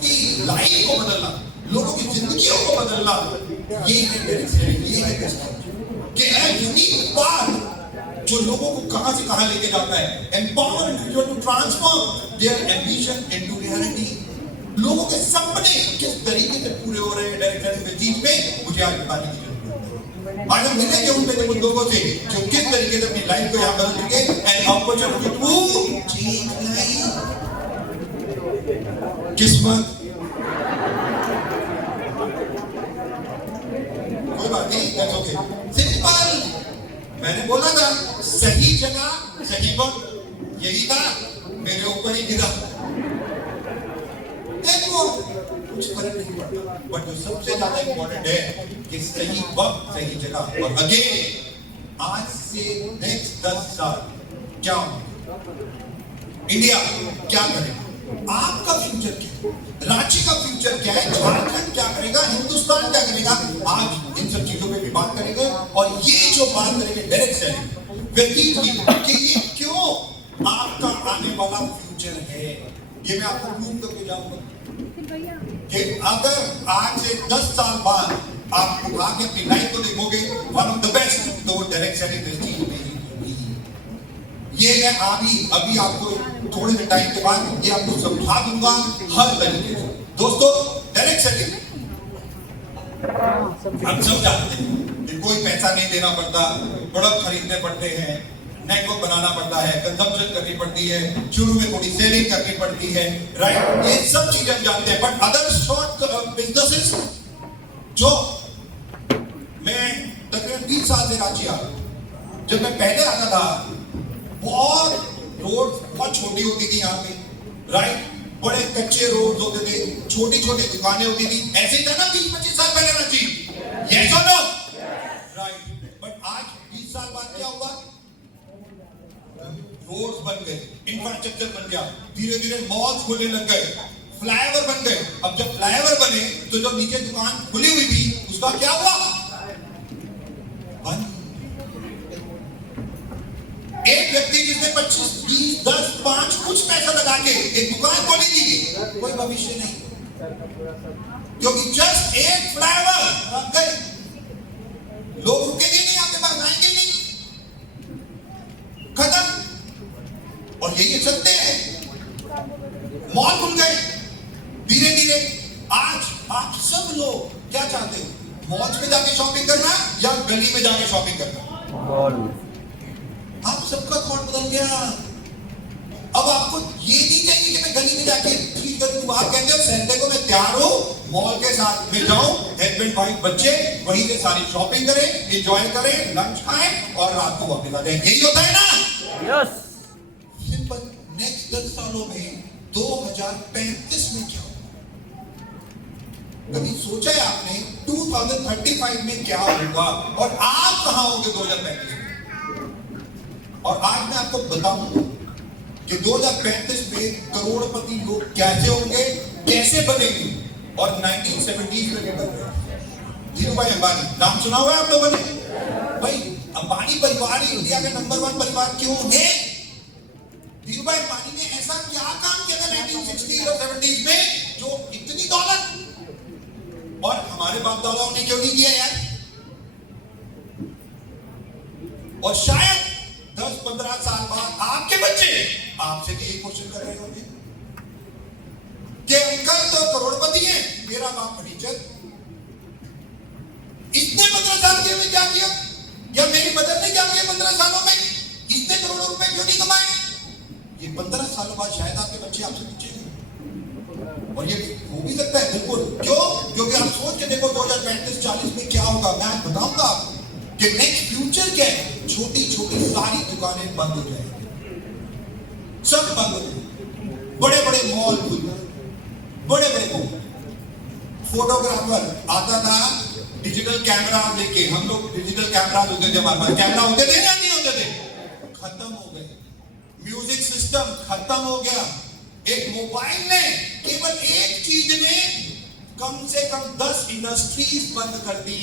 की लाइफ को बदलना, लोगों की जिंदगियों को बदलना, ये है कि यूनिक पार्ट जो लोगों को कहां से कहां लेके जाता है, empower individual to transform their ambition into reality. लोगों के सपने किस तरीके से पूरे हो रहे हैं डायरेक्टर के चीज में मुझे आज बताने की जरूरत है। आज हम मिलेंगे उन लोगों से जो किस तरीके से अपनी लाइफ को यहाँ बदल चुके and opportunity to change life. किस्मत कोई बात नहीं, दैट्स ओके, सिंपल। मैंने बोला था सही जगह सही वक्त, यही था, मेरे ऊपर ही गिरा। देखो कुछ फर्क नहीं पड़ता, बट जो सबसे ज्यादा इंपॉर्टेंट है कि सही वक्त सही जगह। और अगेन आज से नेक्स्ट 10 साल क्या होगा, इंडिया क्या करेगा, आपका फ्यूचर क्या है, रांची का फ्यूचर क्या है, झारखंड क्या करेगा, हिंदुस्तान क्या करेगा, आज इन सब चीजों पे भी बात करेंगे। और ये जो बात करेंगे डायरेक्ट सेलिंग व्यतीत की कि ये क्यों आपका आने वाला फ्यूचर है, ये मैं आपको प्रूव करके जाऊंगा कि अगर आज से 10 साल बाद आप उठा के अपनी लाइफ को देखोगे वन ऑफ द बेस्ट, तो डायरेक्ट सेलिंग दृष्टि में ये मैं अभी आपको थोड़े से टाइम के बाद ये आपको समझा दूंगा हर तरीके से। दोस्तों डायरेक्ट सेलिंग हम सब जानते हैं कि कोई पैसा नहीं देना पड़ता, प्रोडक्ट खरीदने पड़ते हैं, नेटवर्क बनाना पड़ता है, कंजम्पशन करनी पड़ती है, शुरू में थोड़ी सेलिंग करनी पड़ती है, राइट, ये सब चीजें हम जानते हैं। बट अदर शॉर्ट बिजनेसेस जो मैं तकरीबन 20 साल से रांची आ, जब मैं पहले आता था बहुत रोड बहुत छोटी होती थी यहाँ पे, राइट, बड़े कच्चे रोड होते थे, छोटी छोटी दुकानें होती थी, ऐसे ही था ना 20-25 साल पहले रांची, यस और नो, राइट। बट आज 20 साल बाद क्या हुआ, रोड्स बन गए, इंफ्रास्ट्रक्चर बन गया, धीरे धीरे मॉल्स खुलने लग गए, फ्लाईओवर बन गए। अब जब फ्लाईओवर बने तो जो नीचे दुकान खुली हुई थी उसका क्या हुआ, बंद। एक व्यक्ति जिसने 25, 20, 10, 5 कुछ पैसा लगा के एक दुकान खोली थी, कोई भविष्य नहीं, क्योंकि जस्ट एक फ्लाईओवर बन गए, लोग रुकेंगे नहीं, आपके पास आएंगे नहीं, खत्म। और यही सत्य है, मॉल खुल गए धीरे धीरे। आज आप सब लोग क्या चाहते हो, मॉल में जाके शॉपिंग करना या गली में जाके शॉपिंग करना? आप सबका थॉट बदल गया। अब आपको ये नहीं चाहिए कि मैं गली में जाके फील करूं, आप कहते हो संडे को मैं तैयार हूं, मॉल के साथ में जाऊं, हस्बैंड वाइफ बच्चे वहीं से सारी शॉपिंग करें, एंजॉय करें, लंच खाएं और रात को वापस आ जाएं। यही होता है ना? यस। सिंपल। नेक्स्ट 10 सालों में 2035 में क्या होगा, कभी सोचा है आपने 2035 में क्या होगा, और आप कहां होंगे 2035 में? और आज मैं आपको बताऊंगा कि 2035 में करोड़पति लोग कैसे होंगे, कैसे बनेंगे, और 1970s में बन रहे। धीरूभाई अंबानी नाम सुना हुआ है आप लोगों ने? भाई अंबानी परिवार इंडिया का नंबर 1 परिवार क्यों है? धीरूभाई अंबानी ने ऐसा क्या काम किया था 1960s और 70s में जो इतनी दौलत, और हमारे बाप दादाओं ने क्यों नहीं किया यार? और शायद 10-15 साल बाद आपके बच्चे आपसे भी ये क्वेश्चन कर रहे होंगे कि अंकल तो करोड़पति हैं, मेरा बाप फर्नीचर, इसने 15 साल के में क्या किया, या मेरी मदर ने क्या किया 15 सालों में, इसने करोड़ों रुपए क्यों नहीं कमाए? ये 15 सालों बाद शायद आपके बच्चे आपसे पूछेंगे, और ये हो भी सकता है, बिल्कुल। क्यों? क्योंकि आप सोच के देखो 2035-40 में क्या होगा। मैं बताऊंगा आपको कि नेक्स्ट फ्यूचर क्या है। छोटी छोटी सारी दुकानें बंद हो जाएंगी, सब बंद हो जाएंगे, बड़े बड़े मॉल खुल गए, बड़े बड़े मॉल। फोटोग्राफर आता था डिजिटल कैमरा लेके, हम लोग डिजिटल कैमरा होते थे, हमारे पास कैमरा होते थे या नहीं होते थे, खत्म हो गए। म्यूजिक सिस्टम खत्म हो गया। एक मोबाइल ने, केवल एक चीज ने कम से कम 10 इंडस्ट्रीज बंद कर दी।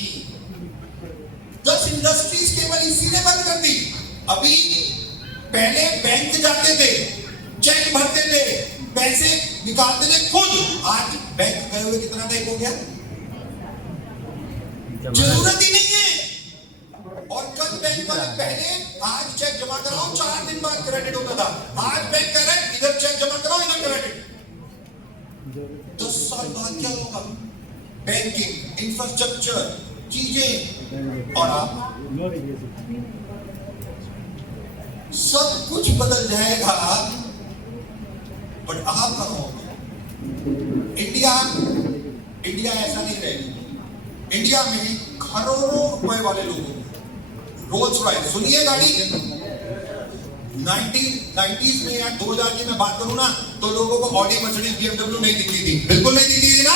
10 इंडस्ट्रीज केवल इसी ने बंद कर दी। अभी पहले बैंक जाते थे, चेक भरते थे, पैसे निकालते थे खुद, आज बैंक गए हुए कितना टाइम हो गया? जरूरत ही नहीं है। और कल बैंक वाले पहले आज चेक जमा कराओ 4 दिन बाद क्रेडिट होता था, आज बैंक कह रहे हैं इधर चेक जमा कराओ इधर क्रेडिट। 10 साल बाद क्या होगा? बैंकिंग, इंफ्रास्ट्रक्चर, चीजें और आप सब कुछ बदल जाएगा, बट आप कहां होंगे? इंडिया ऐसा नहीं रहेगा। इंडिया में करोड़ों रुपए वाले लोग होंगे। रोल्स रॉयस, सुनिए गाड़ी 1990s में या 2000 की मैं बात करूं ना, तो लोगों को ऑडी, मर्सिडीज, बीएमडब्ल्यू नहीं दिखती थी, बिल्कुल नहीं दिखती थी ना।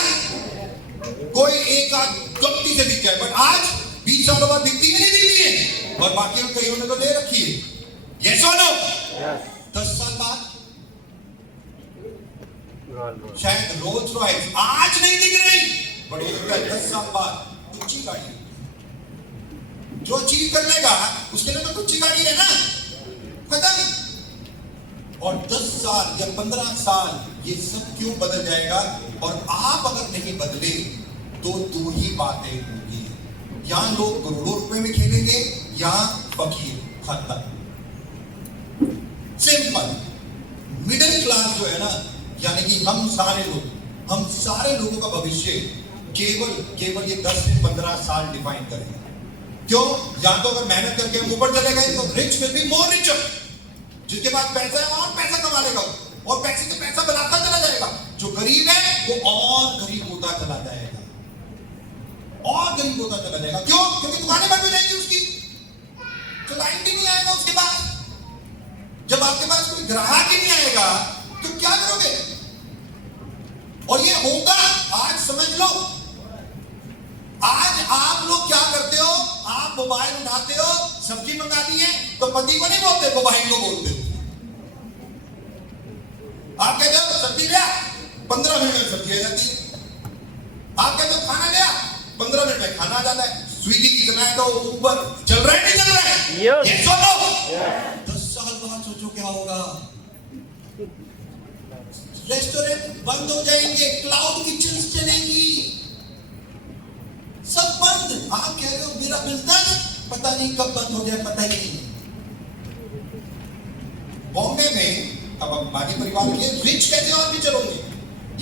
कोई एक आध गलती से दिख जाए, बट आज 20 सालों बाद दिखती है नहीं दिखती है? और बाकी कईयों ने तो ले रखी है। यस और नो? 10 साल बाद शायद रोल्स रॉयस आज नहीं दिख रही, बट हो सकता है 10 साल बाद ऊंची गाड़ी। जो अचीव कर लेगा उसके लिए तो ऊंची गाड़ी है ना, खत्म। और 10 साल या 15 साल ये सब क्यों बदल जाएगा? और आप अगर नहीं बदले तो दो ही बातें होंगी, या लोग करोड़ों रुपए में खेलेंगे या फकीर खत्म। सिंपल। मिडिल क्लास जो है ना, यानी कि हम सारे लोगों का भविष्य केवल ये 10 से 15 साल डिफाइन करेगा। क्यों? या तो अगर मेहनत करके हम ऊपर चले गए तो rich will be more richer, जिसके पास पैसा है और पैसा कमा लेगा और पैसे से पैसा बनाता चला जाएगा। जो गरीब है वो और गरीब होता चला जाएगा, और गरीब होता चला जाएगा। क्यों? क्योंकि दुकानें बंद हो जाएंगी, उसकी क्लाइंट ही नहीं आएगा उसके पास। जब आपके पास कोई ग्राहक ही नहीं आएगा तो क्या करोगे? और ये होगा, आज समझ लो। आज आप लोग क्या करते हो? आप मोबाइल उठाते हो, सब्जी मंगाती है तो पति को नहीं बोलते, मोबाइल को बोलते हो। आप कहते हो सब्जी लिया, 15 मिनट में सब्जी आ जाती है। आप कहते हो खाना लिया, 15 मिनट में खाना आ जाता है। स्विगी, जोमैटो, उबर चल रहा है नहीं चल रहा है? यस और नो? 10 साल बाद सोचो क्या होगा? रेस्टोरेंट बंद हो जाएंगे, क्लाउड किचन चलेंगी, सब बंद। आप कह रहे हो मेरा बिजनेस पता नहीं कब बंद हो जाए, पता ही नहीं। बॉम्बे में अब अंबानी परिवार के रिच कैसे और भी चलोगे,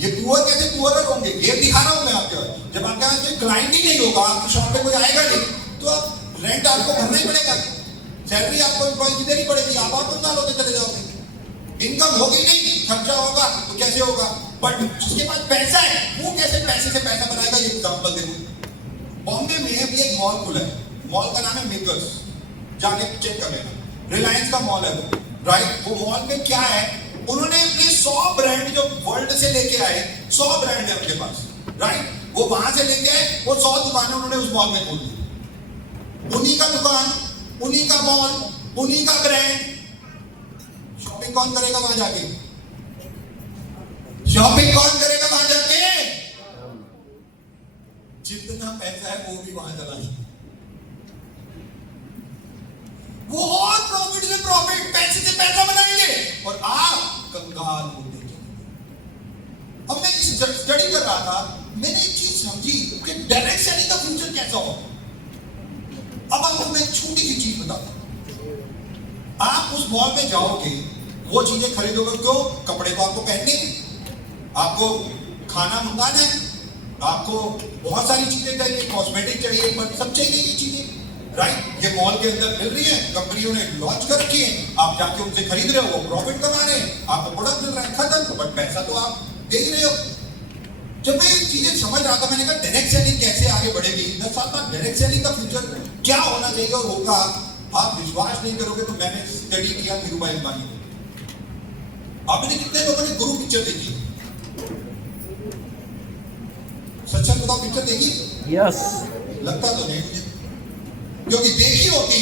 ये पुअर कैसे पुअर होंगे, ये दिखा रहा हूं मैं आपके। जब आपके यहाँ क्लाइंट ही नहीं होगा, आपकी शॉप पे कोई आएगा नहीं, तो आप रेंट आपको भरना ही पड़ेगा, सैलरी आपको एम्प्लॉय की देनी पड़ेगी, आप और कंगाल होते चले जाओगे। इनकम होगी नहीं, खर्चा होगा, तो कैसे होगा? बट जिसके पास पैसा है वो कैसे पैसे से पैसा बनाएगा? ये एग्जांपल देखो। बॉम्बे में अभी एक मॉल खुला है, मॉल का नाम है मेकर्स, जाके चेक कर लेना। रिलायंस का मॉल है वो, राइट? वो मॉल में क्या है, उन्होंने अपने 100 ब्रांड जो वर्ल्ड से लेके आए, 100 ब्रांड है उनके पास, राइट? वो वहां से लेके आए, वो 100 दुकानें उन्होंने उस मॉल में खोल दी। उन्हीं का दुकान, उन्हीं का मॉल, उन्हीं का ब्रांड। शॉपिंग कौन करेगा वहां जाके? शॉपिंग कौन करेगा वहां जाके? जितना पैसा है वो भी वहां चला जाए, वो और प्रॉफिट से प्रॉफिट, पैसे से पैसा बनाएंगे और आप कंगाल होते जाएंगे। अब मैं इस स्टडी कर रहा था, मैंने एक चीज समझी कि डायरेक्ट सेलिंग का फ्यूचर कैसा हो। अब आपको मैं एक छोटी सी चीज बताता हूं। आप उस मॉल में जाओगे, वो चीजें खरीदोगे, क्यों? कपड़े तो आपको पहनने हैं, आपको खाना मंगाना है, आपको बहुत सारी चीजें चाहिए, कॉस्मेटिक चाहिए, सब चाहिए ये चीजें, राइट? ये मॉल के अंदर मिल रही है, कंपनियों ने लॉन्च कर रखी है, आप जाके उनसे खरीद रहे हो, वो प्रॉफिट कमा रहे हैं, आपको प्रोडक्ट मिल रहा है, खत्म। बट पैसा तो आप दे ही रहे हो। जब मैं ये चीजें समझ रहा था, मैंने कहा डायरेक्ट सेलिंग कैसे आगे बढ़ेगी? 10 साल बाद डायरेक्ट सेलिंग का फ्यूचर क्या होना चाहिए और होगा, आप विश्वास नहीं करोगे। तो मैंने स्टडी किया धीरूभाई अंबानी को। आपने कितने लोगों ने गुरु पिक्चर देखी? सच्चा बताओ, पिक्चर देखी? यस। लगता तो नहीं मुझे, क्योंकि देखी होती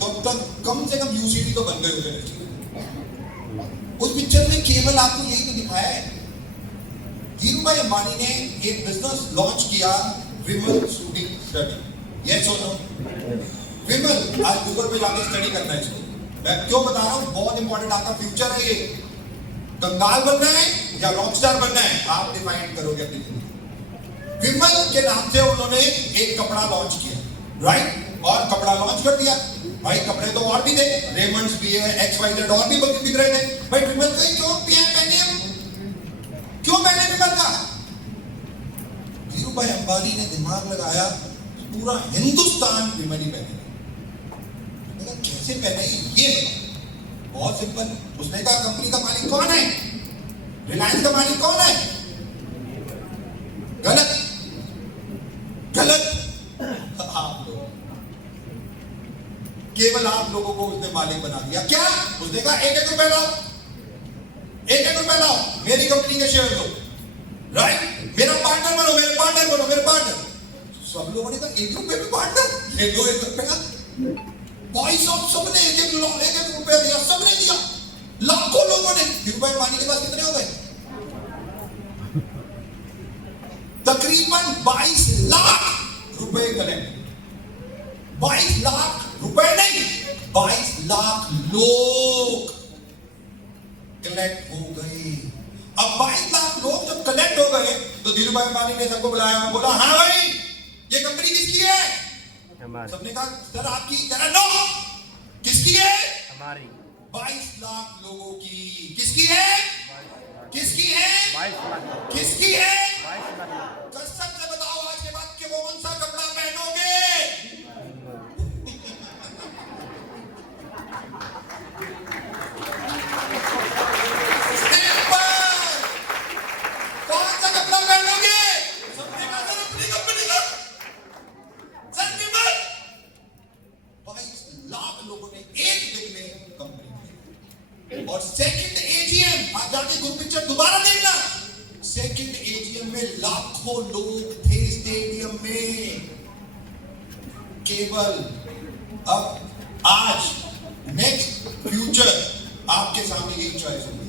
तो अब तक कम से कम यूसीडी तो बन गए होते। उस पिक्चर में केवल आपको यही तो दिखाया है। धीरूभाई अंबानी ने एक बिजनेस लॉन्च किया, विमल शूटिंग स्टडी। यस और नो? विमल, आज गूगल पे जाके स्टडी करना है इसको। मैं क्यों बता रहा हूँ, बहुत इंपॉर्टेंट, आपका फ्यूचर है ये। कंगाल बनना है, या रॉकस्टार बनना है, आप डिफाइन करोगे अपनी जिंदगी। विमल के नाम से उन्होंने एक कपड़ा लॉन्च किया, राइट, और कपड़ा लॉन्च कर दिया। भाई कपड़े तो और भी थे, रेमंड्स भी है, XYZ और भी बिक रहे थे। भाई विमल का क्यों पहने, क्यों पहने विमल का? धीरू भाई अंबानी ने दिमाग लगाया, पूरा हिंदुस्तान विमल ही पहने। कैसे पहने ये? बहुत सिंपल। उसने कहा कंपनी का मालिक कौन है? रिलायंस का मालिक कौन है? गलत, गलत। आप लोग, केवल आप लोगों को उसने मालिक बना दिया। क्या? उसने कहा 1-1 रुपए लाओ, 1-1 रुपए लाओ, मेरी कंपनी के शेयर दो, राइट, मेरा पार्टनर बनो, मेरे पार्टनर बनो, मेरे पार्टनर। सब लोगों ने कहा 1 रुपए में पार्टनर, ले लो 1 रुपया। भाई साहब सबने 1-1 रुपया दिया, सबने दिया, लाखों लोगों ने। धीरू भाई अंबानी के पास कितने हो गए? तकरीबन 22 लाख रुपए कलेक्ट। 22 लाख रुपए नहीं, 22 लाख लोग कलेक्ट हो गए। अब 22 लाख लोग जब कलेक्ट हो गए तो धीरू भाई अंबानी ने सबको बुलाया, बोला हाँ भाई ये कंपनी किसकी है? सबने कहा सर आपकी। कह नो, किसकी है? हमारी। 22 लाख लोगों की। किसकी है? किसकी है? 22 लाख। किसकी है? 22 लाख। कसम से बताओ आज के बाद के कौन सा कपड़ा पहनोगे? कौन सा कपड़ा पहनोगे? सबने कहा सर अपनी कंपनी का। सर विमल, 22 लाख लोगों ने एक दिन में कंपनी। और सेकंड एजीएम, आप जाके ग्रुप पिक्चर दोबारा देखना, सेकंड एजीएम में लाखों लोग थे स्टेडियम में। केवल अब आज नेक्स्ट फ्यूचर आपके सामने यही चॉइस होगी,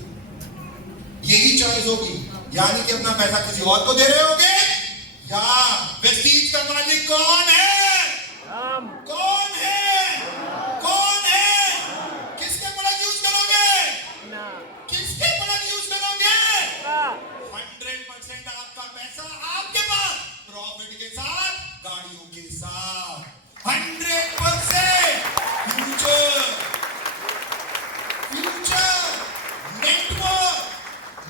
यही चॉइस होगी। यानी कि अपना पैसा किसी और को दे रहे होगे, या वेस्टीज का मालिक कौन है? कौन है? कौन है? किसके प्रोडक्ट यूज करोगे? किसके प्रोडक्ट यूज करोगे? 100% आपका पैसा आपके पास, प्रॉफिट के साथ, गाड़ियों के साथ। 100% फ्यूचर, फ्यूचर नेटवर्क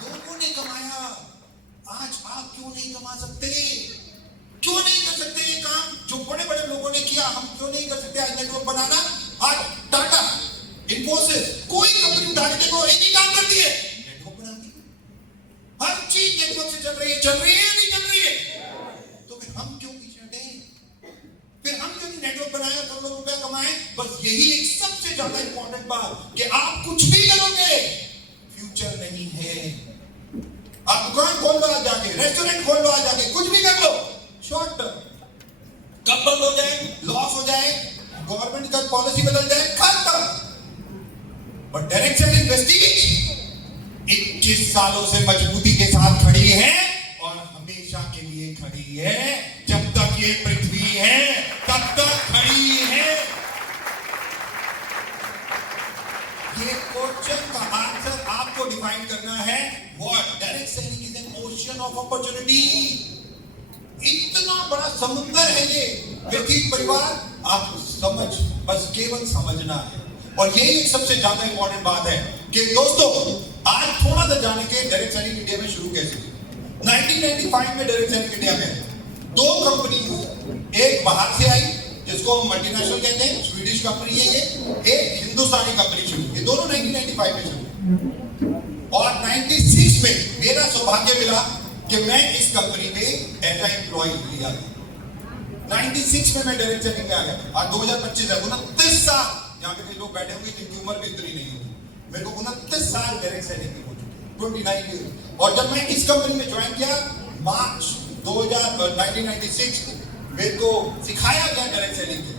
लोगों ने कमाया। आज आप क्यों नहीं कमा सकते? क्यों नहीं कर सकते ये काम जो बड़े बड़े लोगों ने किया? हम क्यों नहीं कर सकते आज नेटवर्क बनाना? आज टाटा, इन्फोसिस, कोई कंपनी उठा के देखो, एक ही काम करती है, नेटवर्क बनाती है। हर चीज नेटवर्क से चल रही है, चल रही है नहीं चल रही है? तो फिर हम क्यों पीछे हटे? फिर हम क्यों नहीं नेटवर्क बनाए, करोड़ों रुपया कमाए? बस यही एक सबसे ज्यादा इंपॉर्टेंट बात कि आप कुछ भी करोगे, फ्यूचर नहीं है। आप दुकान खोल लो आज जाके, रेस्टोरेंट खोल लो आज जाके, कुछ भी कर लो, शॉर्ट टर्म। कब बंद हो जाए, लॉस हो जाए, गवर्नमेंट का पॉलिसी बदल जाए, खत्म। बट डायरेक्ट सेल इन्वेस्टिंग 21 सालों से मजबूती के साथ खड़ी है और हमेशा के लिए खड़ी है। जब तक ये पृथ्वी है तब तक खड़ी है। ये क्वेश्चन का आंसर आपको डिफाइन करना है। What? Direct selling is an ocean of opportunity. इतना बड़ा समुद्र है ये व्यतीत परिवार, आप समझ, बस केवल समझना है। और ये एक सबसे ज्यादा इंपॉर्टेंट बात है कि दोस्तों आज थोड़ा सा जाने के डायरेक्ट सेलिंग इंडिया में शुरू कैसे। 1995 में डायरेक्ट सेलिंग इंडिया में 2 कंपनी, एक बाहर से आई जिसको मल्टीनेशनल कहते हैं, स्वीडिश कंपनी है ये, एक हिंदुस्तानी कंपनी शुरू। ये दोनों 1995 में शुरू। और 96 में मेरा सौभाग्य मिला कि मैं इस कंपनी में एज ए एम्प्लॉय लिया गया। 96 में मैं डायरेक्ट सेलिंग में आ गया। आज 2025 है, 29 साल। यहाँ पे लोग बैठे होंगे जिनकी उम्र भी इतनी नहीं होती। मेरे को 29 साल डायरेक्ट सेलिंग में हो चुके, 29 ईयर। और जब मैं इस कंपनी में ज्वाइन किया मार्च 1996, मेरे को सिखाया गया डायरेक्ट सेलिंग के।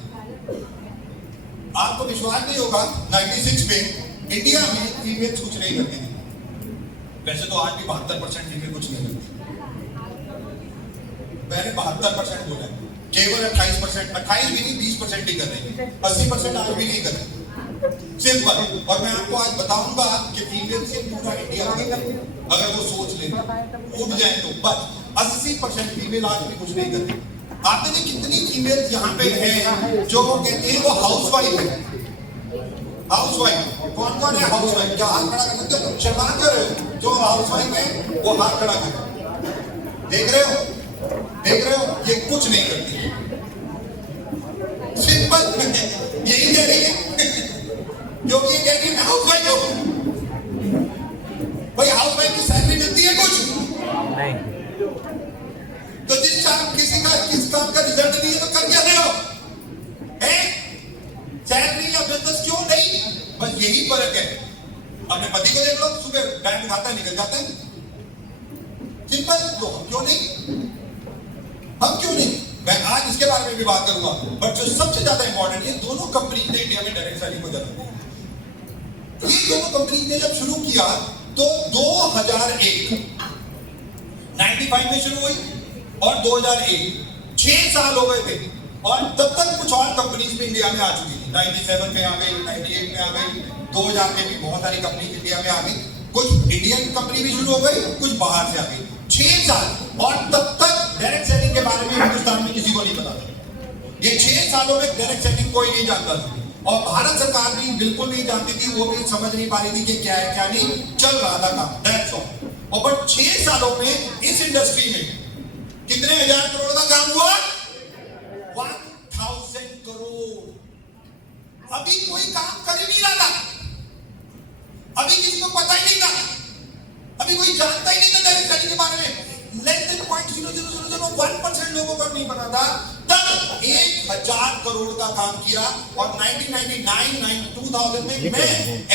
आपको विश्वास नहीं होगा, 96 में इंडिया में फीमेल कुछ नहीं करती थी। वैसे तो आज भी 72% फीमेल कुछ नहीं करती। मैंने 72% बोला, केवल 28%, 28 भी नहीं 20% ही कर रही है, 80% आज भी नहीं कर रही। सिंपल। और मैं आपको आज बताऊंगा कि फीमेल से पूरा इंडिया अगर वो सोच ले उठ जाए तो बस 80% फीमेल आज भी कुछ नहीं करती। आपने देखी कितनी फीमेल यहाँ पे है जो कहती है वो हाउसवाइफ है। हाउसवाइफ कौन कौन है? हाउसवाइफ क्या हाथ खड़ा कर सकते हो? शर्मा कर जो हाउसवाइफ है वो हाथ खड़ा कर। देख रहे हो, देख रहे हो, ये कुछ नहीं करती। सिंपल यही कह रही है क्योंकि ये कह रही है हाउसवाइफ हो। भाई हाउसवाइफ की सैलरी मिलती है कुछ नहीं, तो जिस काम का रिजल्ट नहीं है तो कर क्या रहे हो? सैलरी या बिजनेस क्यों नहीं? बस यही फर्क है। अपने पति को देख लो, सुबह बैंक खाता है निकल जाता है। सिंपल। तो हम क्यों नहीं? मैं आज इसके बारे में भी बात करूंगा। बट जो सबसे ज्यादा इंपॉर्टेंट है, दोनों कंपनी ने इंडिया में डायरेक्ट सेलिंग को जन्म दिया। ये दोनों कंपनी ने जब शुरू किया तो 95 में शुरू हुई और 2001 6 साल हो गए थे। और तब तक कुछ और कंपनीज भी इंडिया में आ चुकी थी। 97 में आ गई, 98 में आ गई, 2000 में भी बहुत सारी कंपनी इंडिया में आ गई। कुछ इंडियन कंपनी भी शुरू हो गई, कुछ बाहर से आ गई। 6 साल। और तब तक डायरेक्ट सेलिंग के बारे में हिंदुस्तान में किसी को नहीं पता था। ये 6 सालों में डायरेक्ट सेलिंग कोई नहीं जानता था और भारत सरकार भी बिल्कुल नहीं जानती थी। वो भी समझ नहीं पा रही थी कि क्या है क्या नहीं, चल रहा था काम। That's all. और बट 6 सालों में इस इंडस्ट्री में कितने हजार करोड़ का काम हुआ? 1000 करोड़। अभी कोई काम कर ही नहीं रहा था। अभी किसी को पता ही नहीं था। अभी कोई जानता ही नहीं था डायरेक्ट सेलिंग के बारे में। लेस देन 0.0001% लोगों को नहीं पता था। तब 1000 करोड़ का काम किया। और 2000 में मैं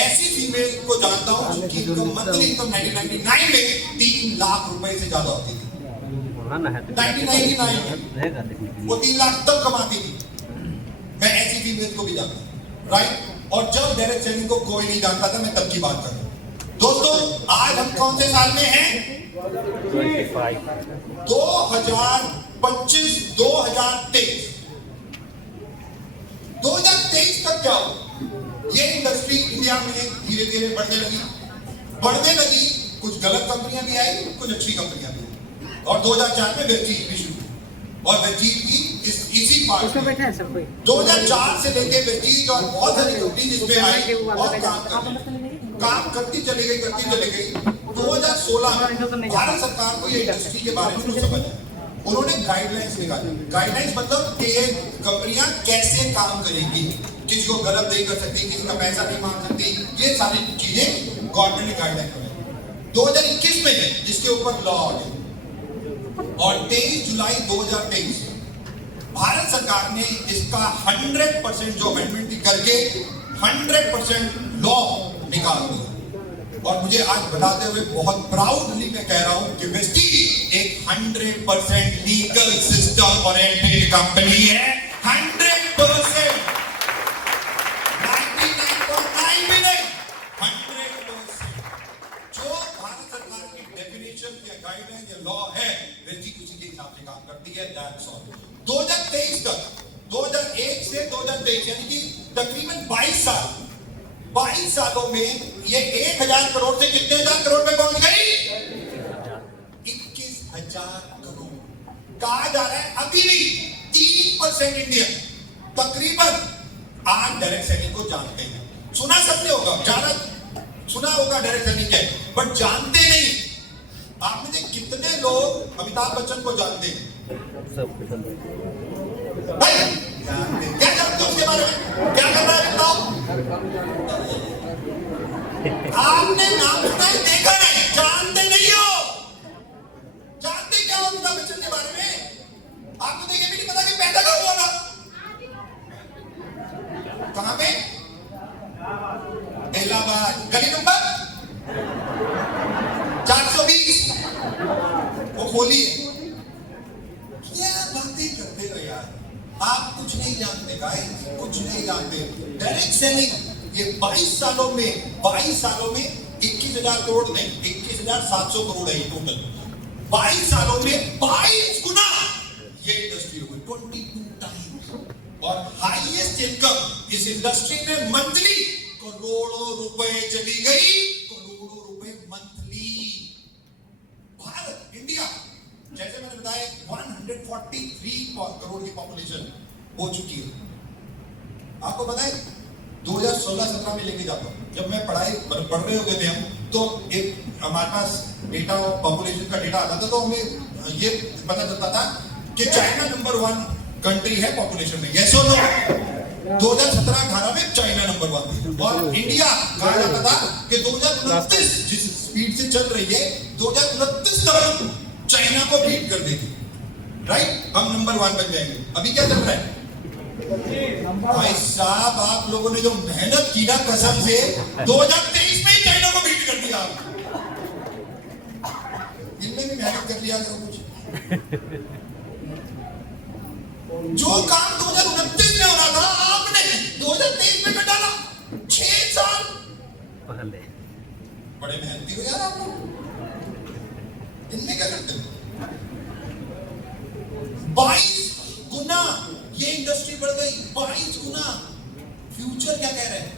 ऐसी फीमेल को जानता हूं जिनकी इनकम मंथली इनकम 1999 में 3 लाख रुपए से ज्यादा होती थी। 1999 में वो 3 लाख तब कमाती थी। मैं ऐसी फीमेल को भी जानता हूं, राइट। और जब डायरेक्ट सेलिंग को कोई नहीं जानता था, मैं तब की बात कर रहा हूं। दोस्तों आज हम कौन से साल में हैं? 2023 तक क्या हो? ये इंडस्ट्री इंडिया में धीरे धीरे बढ़ने लगी। कुछ गलत कंपनियां भी आई, कुछ अच्छी कंपनियां भी आई। और 2004 में वेस्टीज भी शुरू हुई। और वेस्टीज भी इसी पार्ट में 2004 से लेके वेस्टीज और बहुत सारी कंपनी इसमें आई और काम करती चली गई। 2016 में भारत सरकार को ये इंडस्ट्री के बारे में समझ आया। उन्होंने गाइडलाइंस निकाली। गाइडलाइंस मतलब कि ये कंपनियां कैसे काम करेंगी, किसी को गलत नहीं कर सकती, किसी का पैसा नहीं मांग सकती, ये सारी चीजें गवर्नमेंट ने गाइडलाइन बनाई। 2021 में है जिसके ऊपर लॉ आ गया। और 23 जुलाई 2023 भारत सरकार ने इसका 100% जो अमेंडमेंट करके 100% लॉ निकाल दिया। और मुझे आज बताते हुए बहुत प्राउडली मैं कह रहा हूं कि वेस्टीज एक 100% लीगल सिस्टम ओरिएंटेड कंपनी है। 100%, 99.9 भी नहीं, 100%। जो भारत सरकार की डेफिनेशन या गाइडलाइन या लॉ है, वेस्टीज उसी के हिसाब से काम करती है। That's all. 2023 तक, 2001 से 2023 यानी कि तकरीबन 22 सालों में ये 1000 करोड़ से कितने हजार करोड़ में पहुंच गई? 21,000 करोड़। कहा जा रहा है अभी भी 3% इंडियन तकरीबन आज डायरेक्ट सेलिंग को जानते हैं। सुना सबने होगा, ज्यादा सुना होगा डायरेक्ट सेलिंग क्या है, बट जानते नहीं। आप में से कितने लोग अमिताभ बच्चन को जानते हैं? भाई जानते, क्या जानते हो उसके बारे में? क्या कर रहा है बताओ? आपने नाम सुना है, देखा नहीं, जानते नहीं हो। जानते क्या हो अमिताभ बच्चन के बारे में? आपको देखे भी नहीं पता कि पैदा कब हुआ था, कहां पे? इलाहाबाद, गली नंबर 420 वो खोली है। क्या बातें करते हो यार, आप कुछ नहीं जानते गाइस, कुछ नहीं जानते। डायरेक्ट सेलिंग ये 22 सालों में 21,000 करोड़ नहीं, 21,700 करोड़ है टोटल। 22 सालों में 22 गुना ये इंडस्ट्री हो गई, 22 टाइम्स। और हाईएस्ट इनकम इस इंडस्ट्री में मंथली करोड़ों रुपए चली गई, करोड़ों रुपए मंथली। भारत, इंडिया, जैसे मैंने बताया 143 करोड़ की पॉपुलेशन हो चुकी है। आपको पता है 2016-17 में लेके जाता हूं, जब मैं पढ़ रहे होते थे हम, तो एक हमारे पास डेटा पॉपुलेशन का डेटा आता था, तो हमें ये पता चलता था कि चाइना नंबर 1 कंट्री है पॉपुलेशन में। यस और नो? 2017-18 में चाइना नंबर 1 और इंडिया कहा जाता था कि 2029 जिस स्पीड से चल रही है 2029 तक चाइना को बीट कर देगी, राइट? हम नंबर 1 बन जाएंगे। अभी क्या चल रहा है भाई साहब? आप लोगों ने जो मेहनत की ना, कसम से 2023 में ही चाइना को बीट कर दिया। इनमें भी मेहनत कर लिया करो कुछ। जो काम 2029 में होना था आपने 2023 में कर डाला। 6 साल पहले। बड़े मेहनती हो यार आप लोग। इनमें क्या करते हो? 22 गुना ये इंडस्ट्री बढ़ गई, 22 गुना। फ्यूचर क्या कह रहे हैं?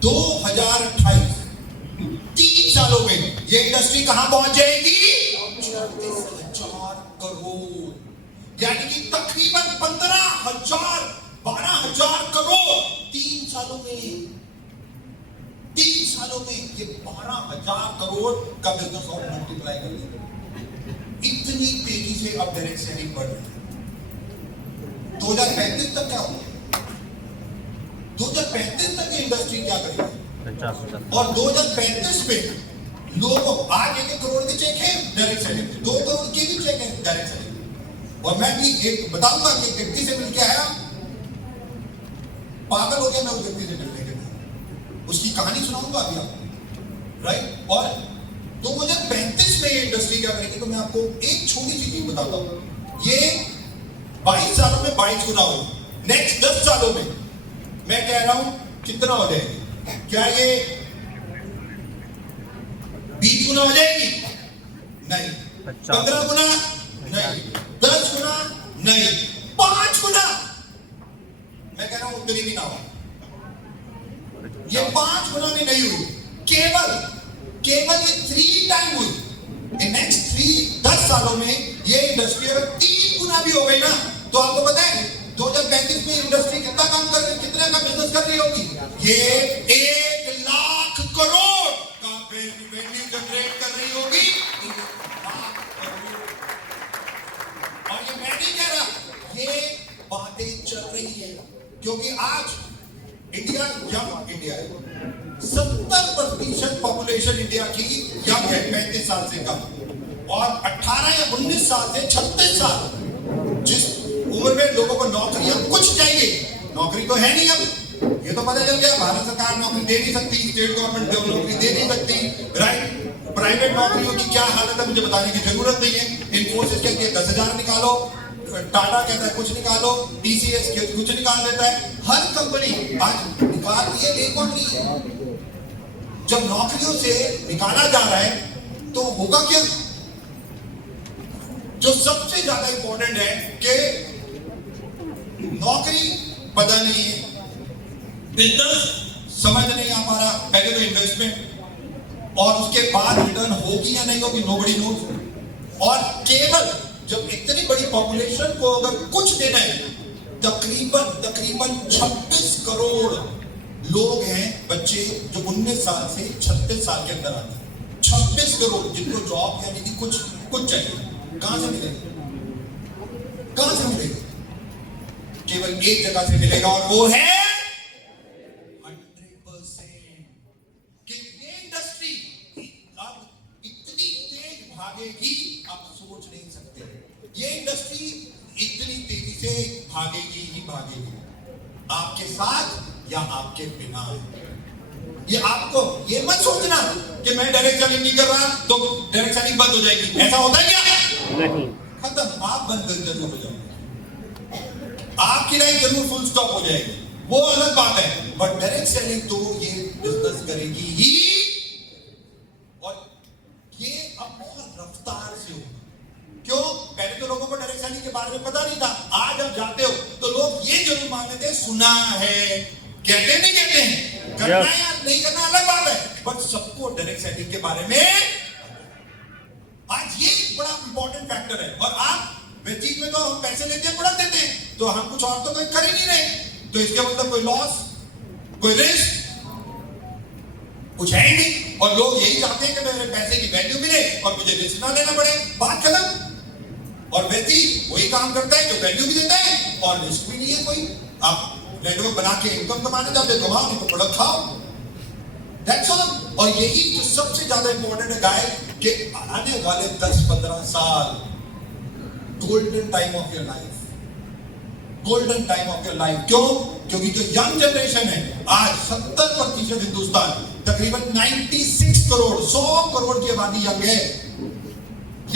2028 3 सालों में ये इंडस्ट्री कहां पहुंच जाएगी? 36,000 करोड़, यानी कि तकरीबन 12,000 करोड़ 3 सालों में। 3 सालों में ये 12,000 करोड़ का बिजनेस और मल्टीप्लाई कर देगा। इतनी तेजी से अब डायरेक्ट सेलिंग बढ़ रही है। 2035 तक क्या होगा? 2035 तक ये इंडस्ट्री क्या करेगी? और 2035 में लोग आज 1 करोड़ के चेक है डायरेक्ट सेलिंग, 2 करोड़ के भी चेक है डायरेक्ट सेलिंग। और मैं भी एक बताऊंगा कि एक व्यक्ति से मिलकर आया, पागल हो गया मैं उस व्यक्ति से मिलने के बाद। उसकी कहानी सुनाऊंगा अभी आपको, राइट? और 2035 में ये इंडस्ट्री क्या करेगी, तो मैं आपको एक छोटी सी चीज बताता हूं। ये 22 सालों में 22 गुना होगी। नेक्स्ट 10 सालों में मैं कह रहा हूं कितना हो जाएगी? क्या ये 20 गुना हो जाएगी? नहीं। 15 गुना? नहीं। 10 गुना? नहीं। 5 गुना? मैं कह रहा हूं उतनी भी ना हो। ये 5 गुना भी नहीं हुई, केवल ये 3 टाइम हुई। नेक्स्ट 10 सालों में ये इंडस्ट्री अगर 3 गुना भी हो गई ना, तो आपको पता है 2035 में इंडस्ट्री कितना काम कर रही, कितने का बिजनेस कर रही होगी? ये 1 लाख करोड़ का रेवेन्यू जनरेट कर रही होगी। 1 लाख करोड़। और ये मैं नहीं कह रहा, ये बातें चल रही है, क्योंकि आज इंडिया यंग इंडिया है। 70% पॉपुलेशन इंडिया की यंग है, 35 साल से कम। और 18 या 19 साल से 36 साल जिस उम्र में लोगों को नौकरी अब कुछ चाहिए, नौकरी तो है नहीं। अब ये तो पता चल गया भारत सरकार नौकरी दे नहीं सकती, स्टेट गवर्नमेंट नौकरी दे नहीं सकती, राइट? प्राइवेट नौकरियों की क्या हालत है मुझे बताने की जरूरत नहीं है। इन्फोसिस कहती है 10,000 निकालो, टाटा कहता है कुछ निकालो, टीसीएस कुछ निकाल देता है। हर कंपनी आज निकाल रही है, ले कौन रही है? जब नौकरियों से निकाला जा रहा है तो होगा क्या? जो सबसे ज्यादा इंपॉर्टेंट है कि नौकरी पता नहीं है, बिजनेस समझ नहीं आ पा रहा, पहले तो इन्वेस्टमेंट, और उसके बाद रिटर्न होगी या नहीं होगी नोबडी नोज। और केवल जब इतनी बड़ी पॉपुलेशन को अगर कुछ देना है, तकरीबन 26 करोड़ लोग हैं, बच्चे जो 19 साल से 36 साल के अंदर आते हैं। 26 करोड़ जिनको जॉब यानी कि कुछ चाहिए, कहां से मिलेगा? कहां से मिलेगा? केवल एक जगह से मिलेगा, और वो है 100%। कि ये इंडस्ट्री अब इतनी तेज भागेगी आप सोच नहीं सकते। ये इंडस्ट्री इतनी तेजी से भागेगी ही भागेगी, आपके साथ या आपके बिना। ये आपको ये मत सोचना कि मैं डायरेक्ट सेलिंग नहीं कर रहा तो डायरेक्ट सेलिंग बंद हो जाएगी। ऐसा होता है क्या? नहीं। खत्म। आप बंद जरूर हो जाएंगे, आपकी लाइफ जरूर फुल स्टॉप हो जाएगी, वो अलग बात है। बट डायरेक्ट सेलिंग तो ये बिजनेस करेगी ही, और ये अब और रफ्तार से होगा। क्यों? पहले तो लोगों को डायरेक्ट सेलिंग के बारे में पता नहीं था। आज आप जाते हो तो लोग ये जरूर मानते थे सुना है, कहते नहीं कहते हैं, करना है या नहीं करना अलग बात है, बट सबको डायरेक्ट सेलिंग के बारे में आज ये एक बड़ा इंपॉर्टेंट फैक्टर है। और आप वेस्टीज में तो हम पैसे लेते हैं, प्रोडक्ट देते हैं, तो हम कुछ और तो कोई कर ही नहीं रहे, तो इसका मतलब कोई लॉस, कोई रिस्क कुछ है ही नहीं। और लोग यही चाहते हैं कि मेरे पैसे की वैल्यू मिले और मुझे रिस्क ना लेना पड़े, बात खत्म। और वेस्टीज वही काम करता है जो वैल्यू भी देता है और रिस्क भी नहीं है कोई। आप नेटवर्क बना के इनकम कमाना चाहते हो, कमाओ, नहीं तो प्रोडक्ट खाओ, दैट्स ऑल। और यही जो सबसे ज्यादा इंपॉर्टेंट है गाय कि आने वाले 10-15 साल golden time of your life, golden time of your life. क्यों? क्योंकि जो यंग जनरेशन है आज 70% हिंदुस्तान, तकरीबन 96 करोड़, 100 करोड़ की आबादी यंग है,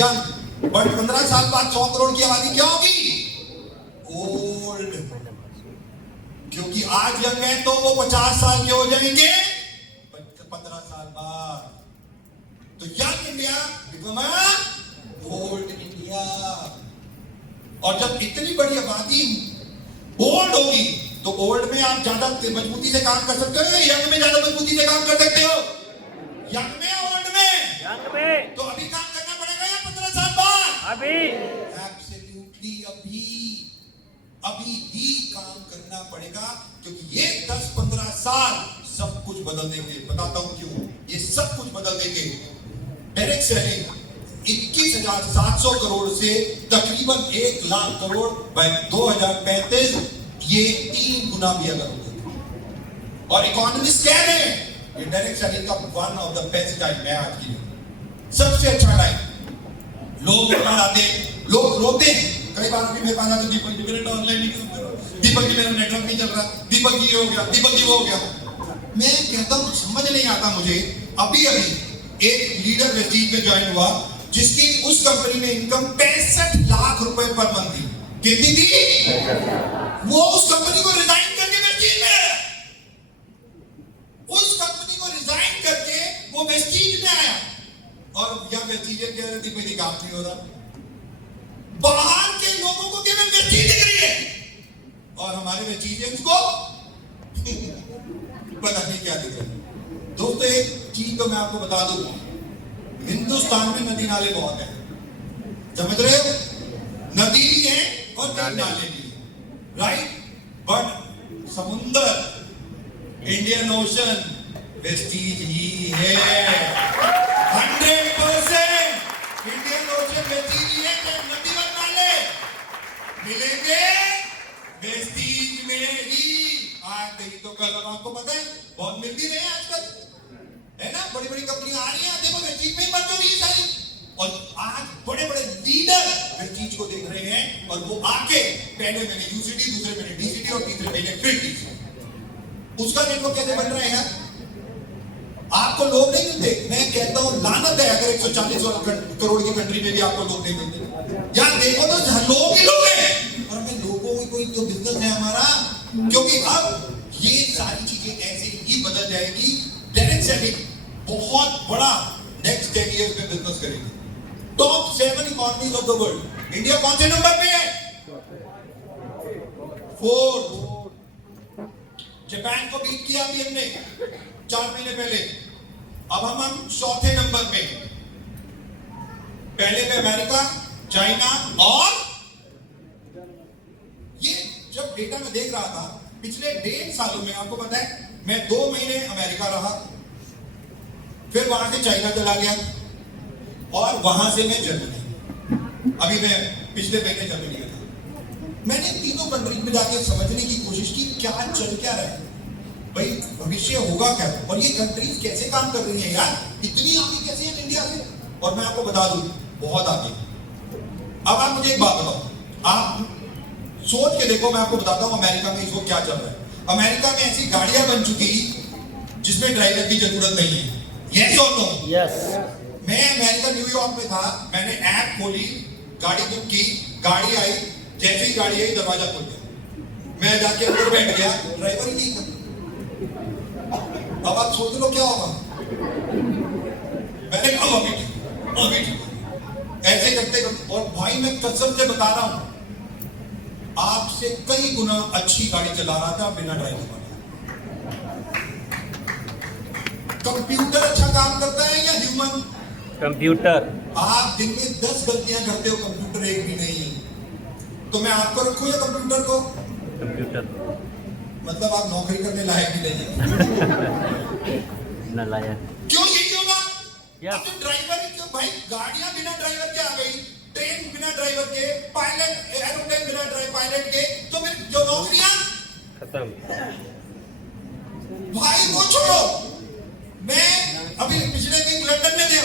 यंग। बट 15 साल बाद 100 करोड़ की आबादी क्या होगी? ओल्ड। क्योंकि आज यंग है तो वो 50 साल के हो जाएंगे 15 साल बाद। तो young India become old India. और जब इतनी बड़ी आबादी ओल्ड होगी तो ओल्ड में आप ज्यादा मजबूती से काम कर सकते हो या यंग में ज्यादा मजबूती से काम कर सकते हो? यंग में, ओल्ड में? यंग में। तो अभी काम करना पड़ेगा या 15 साल बाद? अभी। एब्सोल्युटली अभी ही काम करना पड़ेगा, क्योंकि ये 10-15 साल सब कुछ बदल देंगे। बताता हूं क्यों ये सब कुछ बदल देंगे। डायरेक्ट सेलिंग 21,700 करोड़ से तकरीबन 1 लाख करोड़ बाय 2035, ये 3 गुना भी अगर होगा। और इकोनॉमिस्ट कह रहे हैं ये डायरेक्ट सेलिंग का one of the best time है आज की, सबसे अच्छा टाइम। लोग आते हैं, लोग रोते हैं, कई बार भी मेरे पास आते, दीपक जी मेरा ऑनलाइन नहीं कर रहा, दीपक जी मेरा नेटवर्क नहीं चल रहा, दीपक जी ये हो गया, दीपक जी वो हो गया। मैं कहता हूं समझ नहीं आता मुझे। अभी एक लीडर वेस्टीज में ज्वाइन हुआ जिसकी उस कंपनी में इनकम 65 लाख रुपए पर मंथ थी। कितनी थी? वो उस कंपनी को रिजाइन करके वेस्टीज में आया, उस कंपनी को रिजाइन करके वो वेस्टीज में आया। और यहां वेस्टीज कह रहे थे मेरी काम नहीं हो रहा, बाहर के लोगों को केवल वेस्टीज दिख रही है और हमारे वेस्टीजियंस को पता नहीं क्या दिख रहा है। दोस्तों एक चीज तो मैं आपको बता दूं, हिंदुस्तान में नदी नाले बहुत हैं, समझ रहे हो? नदी भी है और कई नाले भी हैं, राइट? बट समुंदर, इंडियन ओशन वेस्टीज ही है। 100% इंडियन ओशन वेस्टीज ही है। नदी और नाले मिलेंगे वेस्टीज में ही। आज नहीं तो कल, आपको पता है बहुत मिल भी रहे हैं आजकल, है ना? बड़ी बड़ी कंपनियां आ रही हैं, देखो वेस्टीज में मर रही है सारी। और आज बड़े बड़े लीडर वेस्टीज को देख रहे हैं और वो आके पहले महीने यूसीडी, दूसरे महीने डीसीडी और तीसरे महीने फिर डीसीडी। उसका नेटवर्क कैसे बन रहा है यार? आपको लोग नहीं मिलते। मैं कहता हूं लानत है अगर 140 करोड़ की कंट्री में भी आपको लोग नहीं मिलते। यार देखो तो लोग ही लोग हैं, और मैं लोगों की कोई तो बिजनेस है हमारा, क्योंकि अब ये सारी चीजें ऐसे ही बदल जाएगी। डायरेक्ट सेलिंग बहुत बड़ा नेक्स्ट 10 इयर्स में बिजनेस करेगी। Top 7 economies of the world, India कौन से नंबर पे है? 4th। जापान को बीट किया अभी हमने 4 महीने पहले। अब हम 4थे नंबर पे, पहले पे अमेरिका, चाइना और ये जब डेटा में देख रहा था पिछले 1.5 सालों में, आपको पता है मैं 2 महीने अमेरिका रहा, फिर वहां से चाइना चला गया और वहां से मैं जर्मनी। अभी मैं पिछले महीने जर्मनी गया था। मैंने तीनों कंट्री में जाके समझने की कोशिश की क्या चल क्या रहा है, भाई भविष्य होगा क्या, और ये कंट्रीज कैसे काम कर रही हैं यार, इतनी आगे कैसे है इंडिया से। और मैं आपको बता दूं बहुत आगे। अब आप मुझे एक बात बताओ, आप सोच के देखो, मैं आपको बताता हूं अमेरिका में इसको क्या चल रहा है। अमेरिका में ऐसी गाड़ियां बन चुकी जिसमें ड्राइवर की जरूरत नहीं है। यस और नो? यस। मैं अमेरिका न्यूयॉर्क में था, मैंने ऐप खोली, गाड़ी बुक की, गाड़ी आई, जैसे ही गाड़ी आई दरवाजा खुल गया, मैं जाके अंदर बैठ गया, ड्राइवर ही नहीं था। अब आप सोच लो क्या होगा। मैंने कहा अभी ऐसे करते करते, और भाई मैं कसम से बता रहा हूं आपसे कई गुना अच्छी गाड़ी चला रहा था बिना ड्राइवर वाला। कंप्यूटर अच्छा काम करता है या ह्यूमन? कंप्यूटर। आप दिन में 10 गलतियां करते हो, कंप्यूटर एक भी नहीं। तो मैं आपको रखूं या कंप्यूटर को? कंप्यूटर। मतलब आप नौकरी करने लायक भी नहीं है। नालायक। क्यों यही होगा? Yes. अब जो ड्राइवर क्यों भाई, गाड़ियां बिना ड्राइवर के आ गई, ट्रेन बिना ड्राइवर के, पायलट एरोप्लेन बिना पायलट के, तो फिर जो नौकरियां खत्म। भाई वो छोड़ो। मैं अभी पिछले वीक लंदन में गया,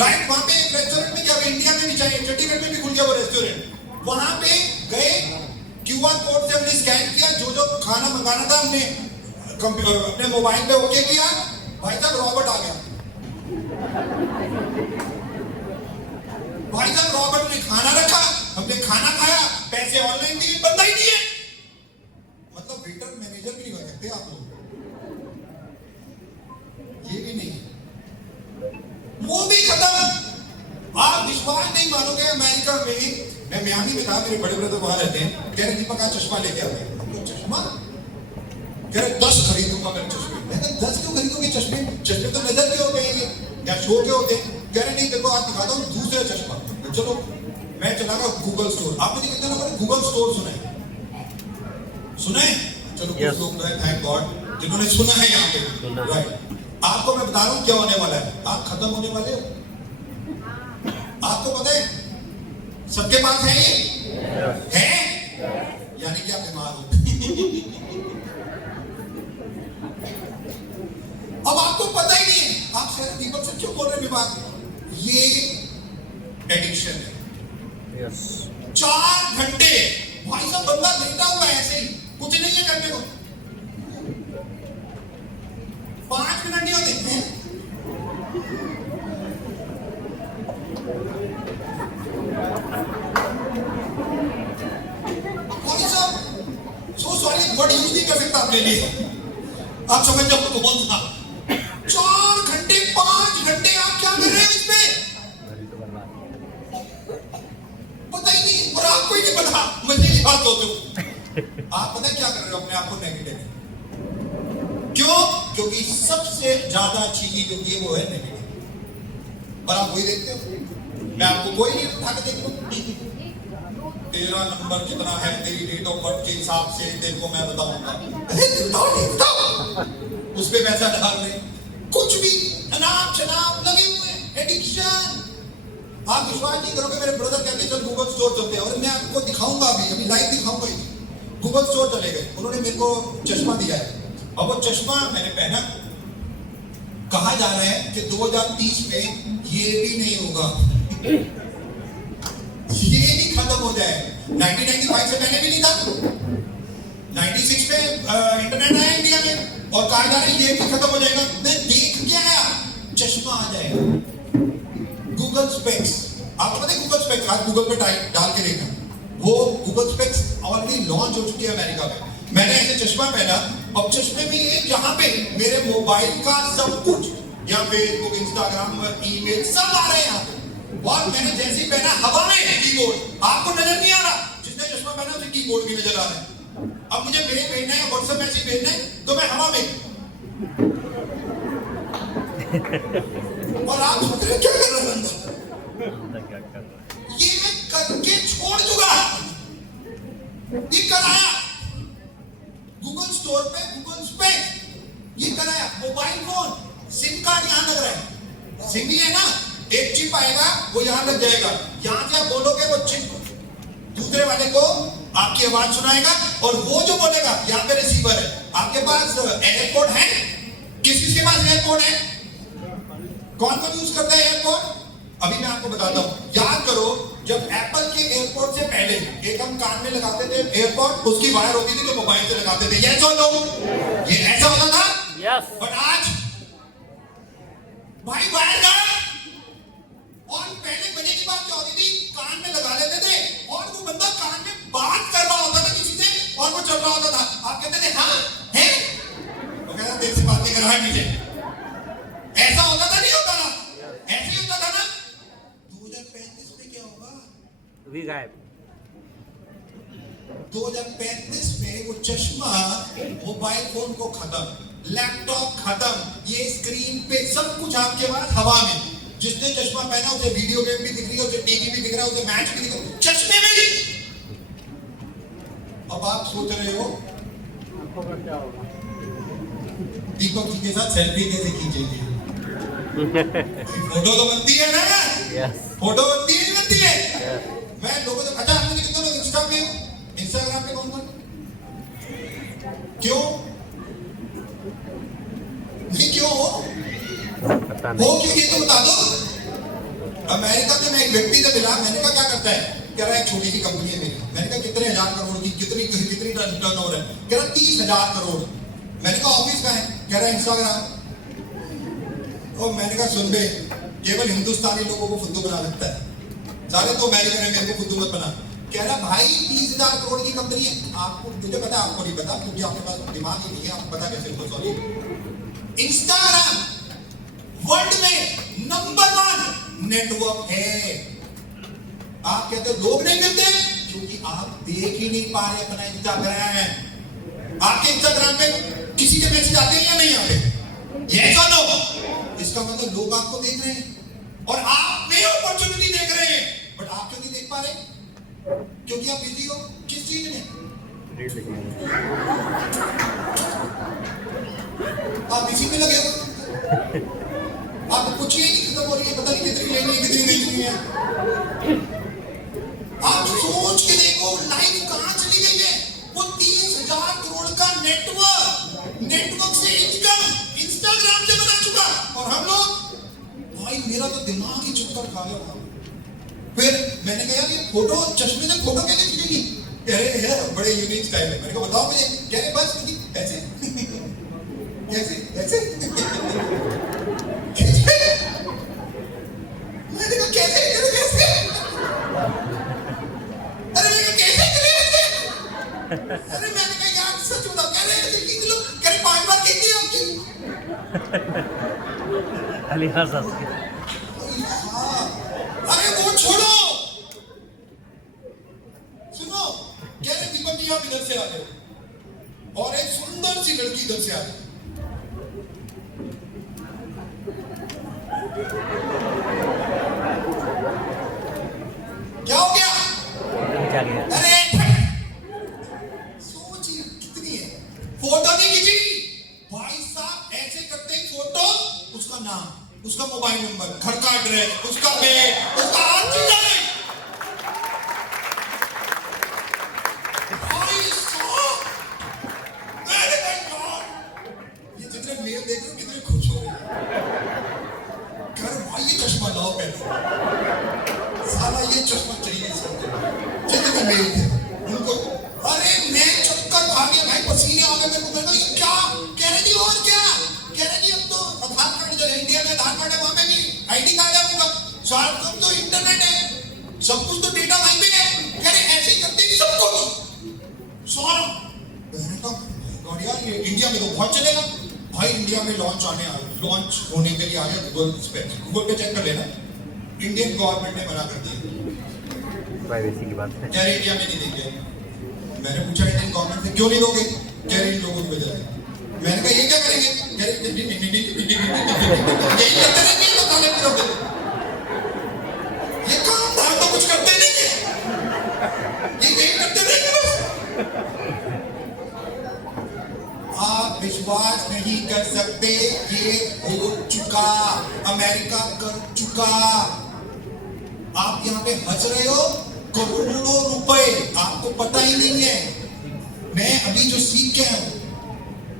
राइट? वहां पे एक रेस्टोरेंट में गया, इंडिया में भी चाहिए, चंडीगढ़ में भी खुल गया वो रेस्टोरेंट। वहां पे गए, क्यूआर कोड से हमने स्कैन किया, जो खाना मंगाना था हमने अपने मोबाइल पे ओके किया, भाई साहब रॉबर्ट आ गया। भाई साहब रॉबर्ट ने खाना रखा, हमने खाना खाया, पैसे ऑनलाइन दिए, बंदा ही नहीं है। मतलब वेटर मैनेजर भी नहीं बन सकते आप लोग, ये भी नहीं, वो भी खत्म। आप विश्वास नहीं मानोगे, अमेरिका में, मैं मियामी में था, मेरे बड़े ब्रदर वहां रहते हैं, कह रहे दीपक आज चश्मा लेके आते हैं। हम लोग चश्मा कह रहे 10 खरीदूंगा मैं चश्मे। मैं कहा 10 क्यों खरीदोगे चश्मे? चश्मे तो नजर के होते हैं ये, या शो के होते हैं। कह रहे नहीं देखो आज दिखाता हूँ दूसरा चश्मा। चलो मैं चला गया गूगल स्टोर। आपने जी कितने नंबर गूगल स्टोर सुना है? सुना है? चलो कुछ लोग तो है, थैंक गॉड जिन्होंने सुना है यहाँ पे, राइट। आपको मैं बता रहा हूँ क्या होने वाला है, आप खत्म होने वाले हो। आपको पता है सबके पास है ये है, यानी कि आप बीमार हो। अब आपको पता ही नहीं है, आप शायद दीपक से क्यों बोल रहे बीमार? ये एडिक्शन है। यस। 4 घंटे भाई साहब बंदा लेटा हुआ है ऐसे ही, कुछ नहीं है करने को, 5 मिनट नहीं होते हैं। भाई साहब सो सॉरी, वर्ड यूज नहीं कर सकता अपने लिए, आप समझ जाओ कौन सा। 4 घंटे 5 घंटे आप क्या कर रहे हो इसमें? पता ही नहीं, और आपको ही नहीं पता, मजे की बात होती है। आप पता क्या कर रहे हो अपने आप को नेगेटिव? क्यों? क्योंकि सबसे ज्यादा अच्छी चीज होती है वो है नेगेटिव, और आप वही देखते हो। मैं आपको कोई नहीं उठा के देख लूं, तेरा नंबर कितना है, तेरी डेट ऑफ बर्थ के हिसाब से देखो मैं बताऊंगा। उस पे पैसा डाल रहे, कुछ भी अनाप शनाप लगे हुए, एडिक्शन। आप विश्वास नहीं करोगे, मेरे ब्रदर कहते चल गूगल स्टोर चलते हैं, और मैं आपको दिखाऊंगा अभी लाइव दिखाऊंगा। गूगल स्टोर चले गए, उन्होंने मेरे को चश्मा दिया है, और वो चश्मा मैंने पहना। कहा जा रहा है कि 2030 में ये भी नहीं होगा, ये भी खत्म हो जाए। 1995 से पहले भी नहीं था, 96 में इंटरनेट आया इंडिया में, और कहा जा रहा है ये भी खत्म हो जाएगा। मैं देख के आया, चश्मा आ जाएगा, गूगल स्पेक्स। आपको पता है गूगल स्पेक्स? आज गूगल पे डाल के देखा, वो गूगल स्पेक्स ऑलरेडी लॉन्च हो चुकी है अमेरिका में। मैंने ऐसे चश्मा पहना, अब चश्मे में ये जहां पे मेरे मोबाइल का सब कुछ, या फेसबुक, इंस्टाग्राम, ईमेल सब आ रहे हैं यहाँ पे। और मैंने जैसे ही पहना, हवा में कीबोर्ड, आपको नजर नहीं आ रहा, जिसने चश्मा पहना उसे कीबोर्ड भी नजर आ रहा है। अब मुझे मेल भेजना है, व्हाट्सएप मैसेज भेजना है, तो मैं हवा में। और आप सोच रहे क्या कर रहा है बंदा? ये मैं करके छोड़ दूंगा, ये कराया गूगल स्टोर पे, गूगल स्पेक ये कराया। मोबाइल फोन सिम कार्ड यहाँ लग रहा है, सिम ही है ना, एक चिप आएगा वो यहाँ लग जाएगा, यहाँ से आप बोलोगे वो चिप दूसरे वाले को आपकी आवाज सुनाएगा, और वो जो बोलेगा यहाँ पे रिसीवर है। आपके पास एयरपोर्ट है? किस के पास एयरपोर्ट है? कौन कौन यूज करता है एयरपोर्ट? अभी मैं आपको बताता हूँ, याद करो जब एप्पल के एयरपोर्ट से पहले एक हम कान में लगाते थे एयरपोर्ट, उसकी वायर होती थी तो मोबाइल से लगाते थे, ये सुन लो, ये ऐसा होता था। यस। बट आज भाई वायर गायब। और पहले मजे की बात क्या होती थी, कान में लगा लेते थे, और वो बंदा कान में बात कर रहा होता था किसी से, और वो चल रहा होता था। आप कहते थे हाँ है, वो कहता देर से बात नहीं कर रहा है मुझे। ऐसा होता था, नहीं होता था? ऐसे ही होता था ना। 2035 में क्या होगा? भी गायब। 2035 में वो चश्मा मोबाइल फोन को खत्म, लैपटॉप खत्म, ये स्क्रीन पे सब कुछ आपके पास हवा में। जिसने चश्मा पहना उसे वीडियो गेम भी दिख रही है, उसे टीवी भी दिख रहा है, उसे मैच भी दिख रहा है, चश्मे में भी। अब आप सोच रहे हो दीपक जी के साथ सेल्फी कैसे खींचेंगे? फोटो तो बनती है ना? Yes. फोटो बनती है, बनती है। Yes. मैं लोगों से अच्छा, आपने कितने लोग इंस्टा पे हो? इंस्टाग्राम पे कौन कौन? क्यों? नहीं क्यों हो? पता वो नहीं। क्यों, ये तो बता दो। अमेरिका में मैं एक व्यक्ति से मिला, मैंने कहा क्या करता है? कह रहा है एक छोटी सी कंपनी है मेरी। मैंने कहा कितने हजार करोड़ की, कितनी कितनी टर्नओवर है? कह रहा 30,000 करोड़। मैंने कहा ऑफिस का है? कह रहा है इंस्टाग्राम। और मैंने कहा सुन बे, केवल हिंदुस्तानी लोगों को फुद्दू बना सकता है, सारे तो अमेरिकन है, मेरे को फुद्दू मत बना। कह रहा भाई 30,000 करोड़ की कंपनी है। आपको, मुझे पता, आपको नहीं पता क्योंकि आपके पास दिमाग ही नहीं है, आपको पता कैसे होगा। सॉरी, इंस्टाग्राम वर्ल्ड में नंबर 1 नेटवर्क है। आप कहते हो लोग नहीं मिलते क्योंकि आप देख ही नहीं पा रहे अपना इंस्टाग्राम। आपके इंस्टाग्राम पे किसी के मैसेज आते हैं या नहीं आते? Yes or no? इसका मतलब लोग आपको देख रहे हैं और आप में अपॉर्चुनिटी देख रहे हैं, बट आप क्यों नहीं देख पा रहे? क्योंकि आप बिजी हो किस चीज में? आप इसी में लगे हो। आप कुछ ही नहीं खत्म हो रही है, पता नहीं कितनी लेनी है कितनी नहीं लेनी है। आप सोच के देखो लाइफ कहां चली गई है। वो 30,000 करोड़ का नेटवर्क से इनकम इंस्टाग्राम से बना चुका, और हम लोग, भाई मेरा तो दिमाग ही चक्कर खा गया। फिर मैंने कहा ये फोटो, चश्मे से फोटो कैसे खींचेगी? कह रहे यार बड़े यूनिक स्टाइल है। मैंने कहा बताओ मुझे। कह रहे बस ऐसे कैसे ऐसे मैंने कहा कैसे कैसे? अरे मैंने कहा कैसे कैसे? अरे मैंने कहा यार सच बताओ। कह रहे ऐसे खींच लो। कह रहे 5 बार खींची आपकी। खाली हंस हंस के। अरे वो छोड़ो, सुनो। कह रहे दीपक जी आप इधर से आ जाओ, और एक सुंदर सी लड़की इधर से आ गई। क्या हो गया? क्या गया? अरे सोचिए कितनी है। फोटो नहीं खींची भाई साहब, ऐसे करते ही फोटो, उसका नाम, उसका मोबाइल नंबर, घर का एड्रेस, उसका बेड, उसका हर चीज आ गई। भाई साहब, मैंने कहा यार, ये जितने मेल देख रहे हो कितने खुश हो रहे हैं। घर भाई ये चश्मा लाओ पहले, साला ये चश्मा चाहिए इसको। जितने मेल थे उनको, अरे मैं चक्कर खा गया भाई, पसीने आ गए मेरे को। मैंने कहा ये क्या? कह रहे जी और क्या? कह रहे जी अब तो आधार कार्ड, जो इंडिया में आधार कार्ड है वहां पे भी आईडी कार्ड है उनका, सारा कुछ तो इंटरनेट है, सब कुछ तो डेटा वहीं पे है। कह रहे ऐसे ही करते हैं सब कुछ सारा। मैंने कहा गॉड यार, ये इंडिया में तो बहुत चलेगा भाई। इंडिया में लॉन्च होने के लिए आया गूगल पे चेक कर लेना। इंडियन गवर्नमेंट ने मना कर दिया, प्राइवेसी की बात है। कह रहे इंडिया में नहीं देंगे। मैंने पूछा इंडियन गवर्नमेंट से क्यों नहीं दोगे? कह रहे इन लोगों को भेजा। मैंने कहा ये क्या करेंगे? कह रहे यही करते रहेंगे तो खाने पीने, ये काम धाम तो कुछ करते नहीं है, ये यही करते रहेंगे बस। आप विश्वास नहीं कर सकते, ये हो चुका, अमेरिका कर चुका। आप यहाँ पे हंस रहे हो, करोड़ों रुपए आपको पता ही नहीं है। मैं अभी जो सीख के हूं,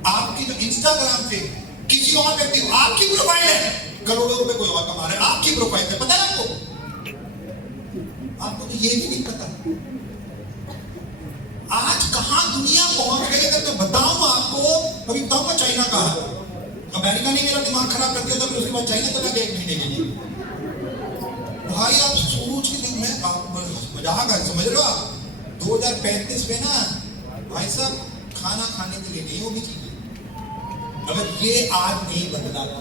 आपकी जो इंस्टाग्राम पे किसी और व्यक्ति, आपकी प्रोफाइल है, करोड़ों रुपए कोई और कमा रहा है आपकी प्रोफाइल पे, पता है आपको? आपको तो ये भी नहीं पता आज कहां दुनिया पहुंच गई। अगर मैं बताऊं आपको, अभी बताऊंगा चाइना कहा, अमेरिका ने मेरा दिमाग खराब कर दिया था, फिर उसके बाद चाइना चला गया 1 महीने के लिए। भाई आप सोच के नहीं, मैं मजाक है, समझ लो आप 2035 में ना भाई साहब खाना खाने के लिए नहीं होगी चीजें। अगर ये आज नहीं बदला तो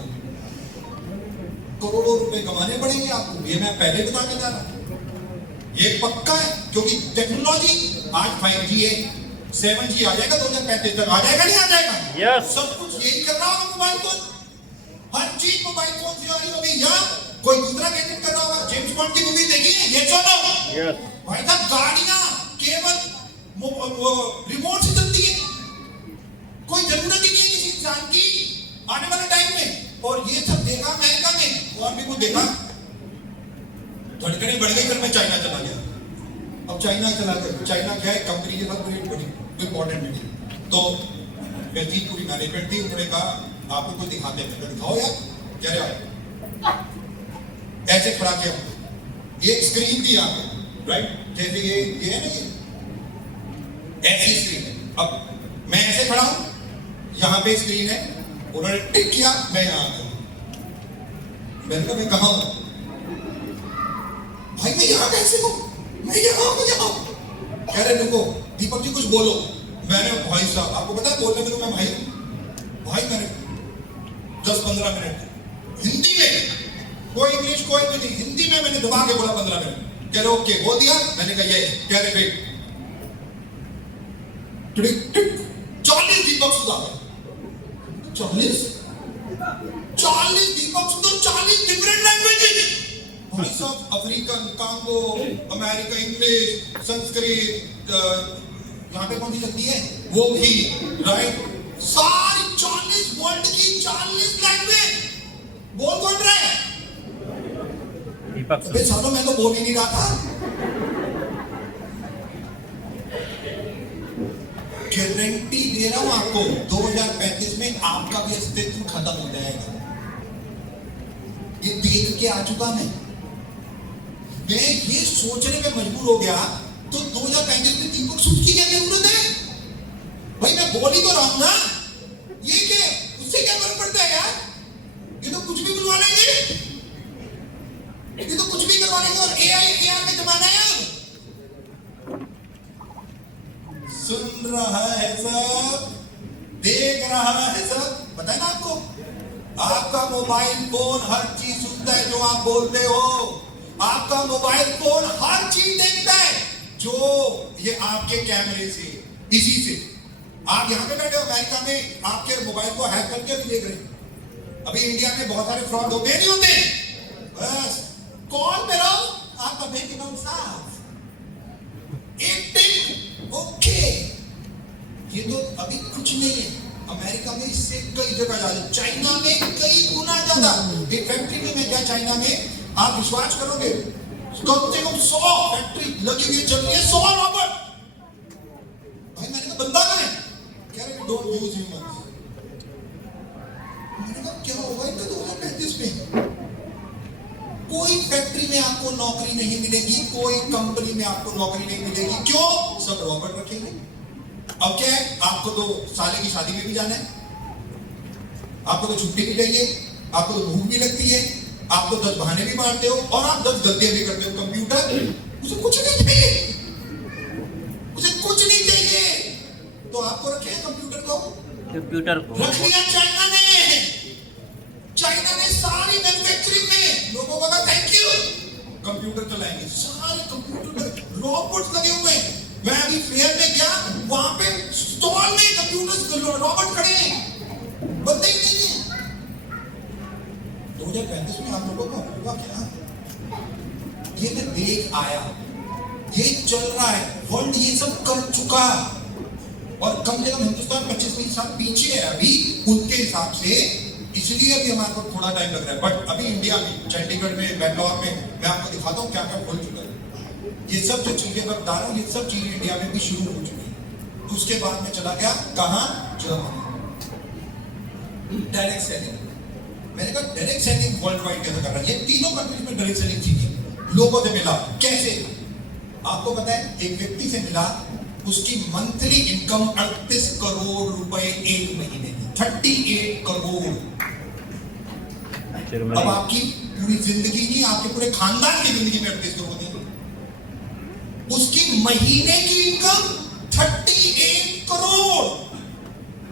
करोड़ों रुपए कमाने पड़ेंगे आपको, ये मैं पहले बता के जा रहा हूं। ये पक्का है क्योंकि टेक्नोलॉजी आज 5G है, 7G आ जाएगा 2035 तक, आ जाएगा नहीं आ जाएगा? Yes. सब कुछ यही कर रहा होगा मोबाइल फोन, हर चीज मोबाइल फोन से आ रही होगी, या कोई दूसरा गैजेट कर रहा होगा। जेम्स बॉन्ड की मूवी देखी है ये सुनो भाई साहब, गाड़ियां केवल रिमोट से चलती है, कोई जरूरत ही नहीं है किसी इंसान की आने वाले टाइम में। और ये सब देखा अमेरिका में, और भी कुछ देखा, धड़कने बढ़ गई, फिर मैं चाइना चला गया। अब चाइना चला गया, चाइना क्या है, कंपनी के साथ बड़ी इंपॉर्टेंट मीटिंग, तो वैसी पूरी मैनेजमेंट थी। उन्होंने कहा आपको कुछ दिखाते हैं, तो दिखाओ यार, क्या रहा ऐसे खड़ा किया, एक स्क्रीन थी यहाँ पे, राइट, जैसे ये है ना, ये ऐसी स्क्रीन है। अब मैं ऐसे खड़ा हूं, यहाँ पे स्क्रीन है, उन्होंने टिक किया, मैं यहाँ आ गया। मैंने कहा मैं कहाँ हूं भाई, मैं यहाँ कैसे हूं, मैं यहाँ हूं, यहाँ कह रहे रुको दीपक जी कुछ बोलो। मैंने भाई साहब आपको पता है बोलने में तो मैं भाई मैंने 10-15 मिनट हिंदी में, कोई इंग्लिश कोई भी नहीं, हिंदी में मैंने दबा के बोला 15 मिनट। कह रहे ओके बोल दिया, मैंने कहा ये कह रहे फिर 40 दीपक सुधा, 40 दीपक सुधा, 40 डिफरेंट लैंग्वेजेस भाई साहब, African, Congo, America, English, Sanskrit, यहाँ पे कौन सी लगती है वो भी, राइट, सारी 40 वर्ल्ड की 40 लैंग्वेज बोल कौन रहा है दीपक अबे सालों, मैं तो बोल ही नहीं रहा था। गारंटी दे रहा हूं आपको 2035 में आपका भी अस्तित्व खत्म हो जाएगा। ये देख के आ चुका मैं ये सोचने में मजबूर हो गया, तो 2035 में दीपक सूद की क्या जरूरत है भाई, मैं बोल ही तो रहा हूं ना, ये क्या उससे क्या फर्क पड़ता है यार, ये तो कुछ भी बुलवा लेंगे, ये तो कुछ भी करवा लेंगे, और एआई का जमाना है। सुन रहा है सब, देख रहा है सब, पता है ना आपको, आपका मोबाइल फोन हर चीज सुनता है जो आप बोलते हो, आपका मोबाइल फोन हर चीज देखता है जो ये आपके कैमरे से, इसी से आप यहाँ पे बैठे हो अमेरिका में, आपके मोबाइल को हैक करके भी देख रहे हैं। अभी इंडिया में बहुत सारे फ्रॉड होते नहीं होते, बस कॉल पे रहो, आपका बैंक अकाउंट साफ, एक टिक, ओके। ये तो अभी कुछ नहीं है, अमेरिका में इससे कई जगह ज्यादा, चाइना में कई गुना ज्यादा। एक फैक्ट्री में मैं क्या, चाइना में आप विश्वास करोगे कम से कम 100 फैक्ट्री लगी हुई चल रही है, 100 रॉबोट। भाई मैंने कहा बंदा कहाँ है, कह रहे डोंट यूज ह्यूमंस। मैंने कहा क्या होगा इनका 2035 में, कोई फैक्ट्री में आपको नौकरी नहीं मिलेगी, कोई कंपनी में आपको नौकरी नहीं मिलेगी, क्यों, सब रॉबोट रखेंगे। अब क्या है, आपको तो साले की शादी में भी जाना है, आपको तो छुट्टी भी चाहिए, आपको तो भूख भी लगती है, आप तो 10 बहाने भी मारते हो, और आप 10 गलतियां भी करते हो। कंप्यूटर उसे कुछ नहीं चाहिए, उसे कुछ नहीं चाहिए, तो आपको रखे कंप्यूटर को रख लिया चाइना ने सारी मैन्युफैक्चरिंग में लोगों को कहा थैंक यू, कंप्यूटर चलाएंगे, सारे कंप्यूटर रोबोट्स लगे हुए हैं। मैं अभी फेयर में गया, वहां पे स्टॉल में कंप्यूटर्स रोबोट खड़े हैं, बंदे ही नहीं है। 2035 में आप लोगों को होगा क्या, ये मैं देख आया, ये चल रहा है, वर्ल्ड ये सब कर चुका, और कम से कम हिंदुस्तान 25 साल पीछे है अभी उनके हिसाब से, इसलिए अभी हमारे को थोड़ा टाइम लग रहा है। बट अभी इंडिया में, चंडीगढ़ में, बैंगलोर में, मैं आपको दिखाता हूँ क्या क्या खुल चुका है। ये सब जो चीजें मैं बता रहा हूँ, ये सब चीजें इंडिया में भी शुरू हो चुकी है। उसके बाद में चला गया कहाँ, जर्मनी, डायरेक्ट सेलिंग। मैंने कहा डायरेक्ट सेलिंग वर्ल्ड वाइड कैसे कर रहा है, ये तीनों कंट्रीज में डायरेक्ट सेलिंग थी, लोगों से मिला कैसे, आपको पता है, एक व्यक्ति से मिला, उसकी मंथली इनकम 38 करोड़ रुपए एक महीने की, 38 करोड़। अब आपकी पूरी जिंदगी नहीं, आपके पूरे खानदान की जिंदगी में 38 करोड़ नहीं, उसकी महीने की इनकम 38 करोड़।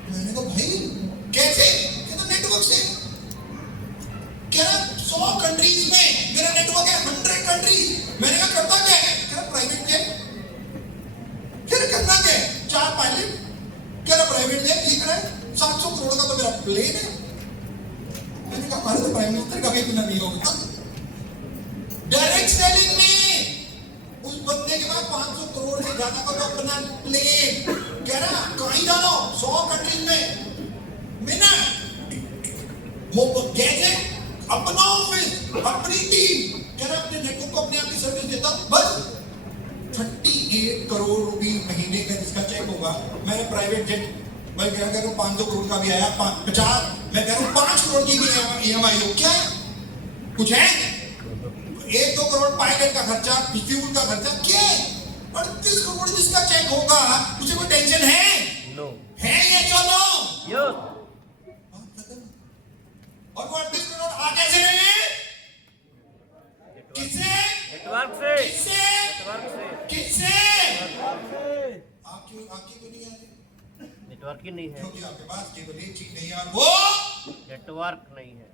मैंने कहा भाई कैसे, कहता नेटवर्क से, कह रहा 100 कंट्रीज में मेरा नेटवर्क है, 100 कंट्रीज। मैंने कहा करता क्या है, कह रहा प्राइवेट जेट, कह रहा करना क्या है, 4 पायलट, कह रहा प्राइवेट जेट लिख रहा है, 700 करोड़ का तो मेरा प्लेन है? मैंने कहा हमारे तो प्राइम मिनिस्टर का भी इतना नहीं होगा। डायरेक्ट सेलिंग में उस बंदे के पास 500 करोड़ से ज्यादा का तो अपना प्लेन, कह रहा कहीं जानो 100 कंट्रीज में मिनट वो कैसे अपना ऑफिस अपनी टीम, कह रहा अपने नेटवर्क को अपने आप की सर्विस देता बस 38 करोड़ रुपए महीने का जिसका चेक होगा। मैंने प्राइवेट जेट मैं कह रहा हूँ 500 करोड़ का भी आया 50, मैं कह रहा हूँ 5 करोड़ की भी EMI हो, क्या कुछ है? 1-2 करोड़ पायलट का खर्चा, फ्यूल का खर्चा, क्या 38 करोड़ जिसका चेक होगा उसे कोई टेंशन है? नो है ये चलो यस और वो 38 करोड़ आ कैसे रहे हैं? किससे? नेटवर्क से किससे? नेटवर्क से किससे? आपकी तो नहीं आती नेटवर्क ही नहीं है, क्योंकि आपके पास केवल एक चीज नहीं है और वो नेटवर्क नहीं है।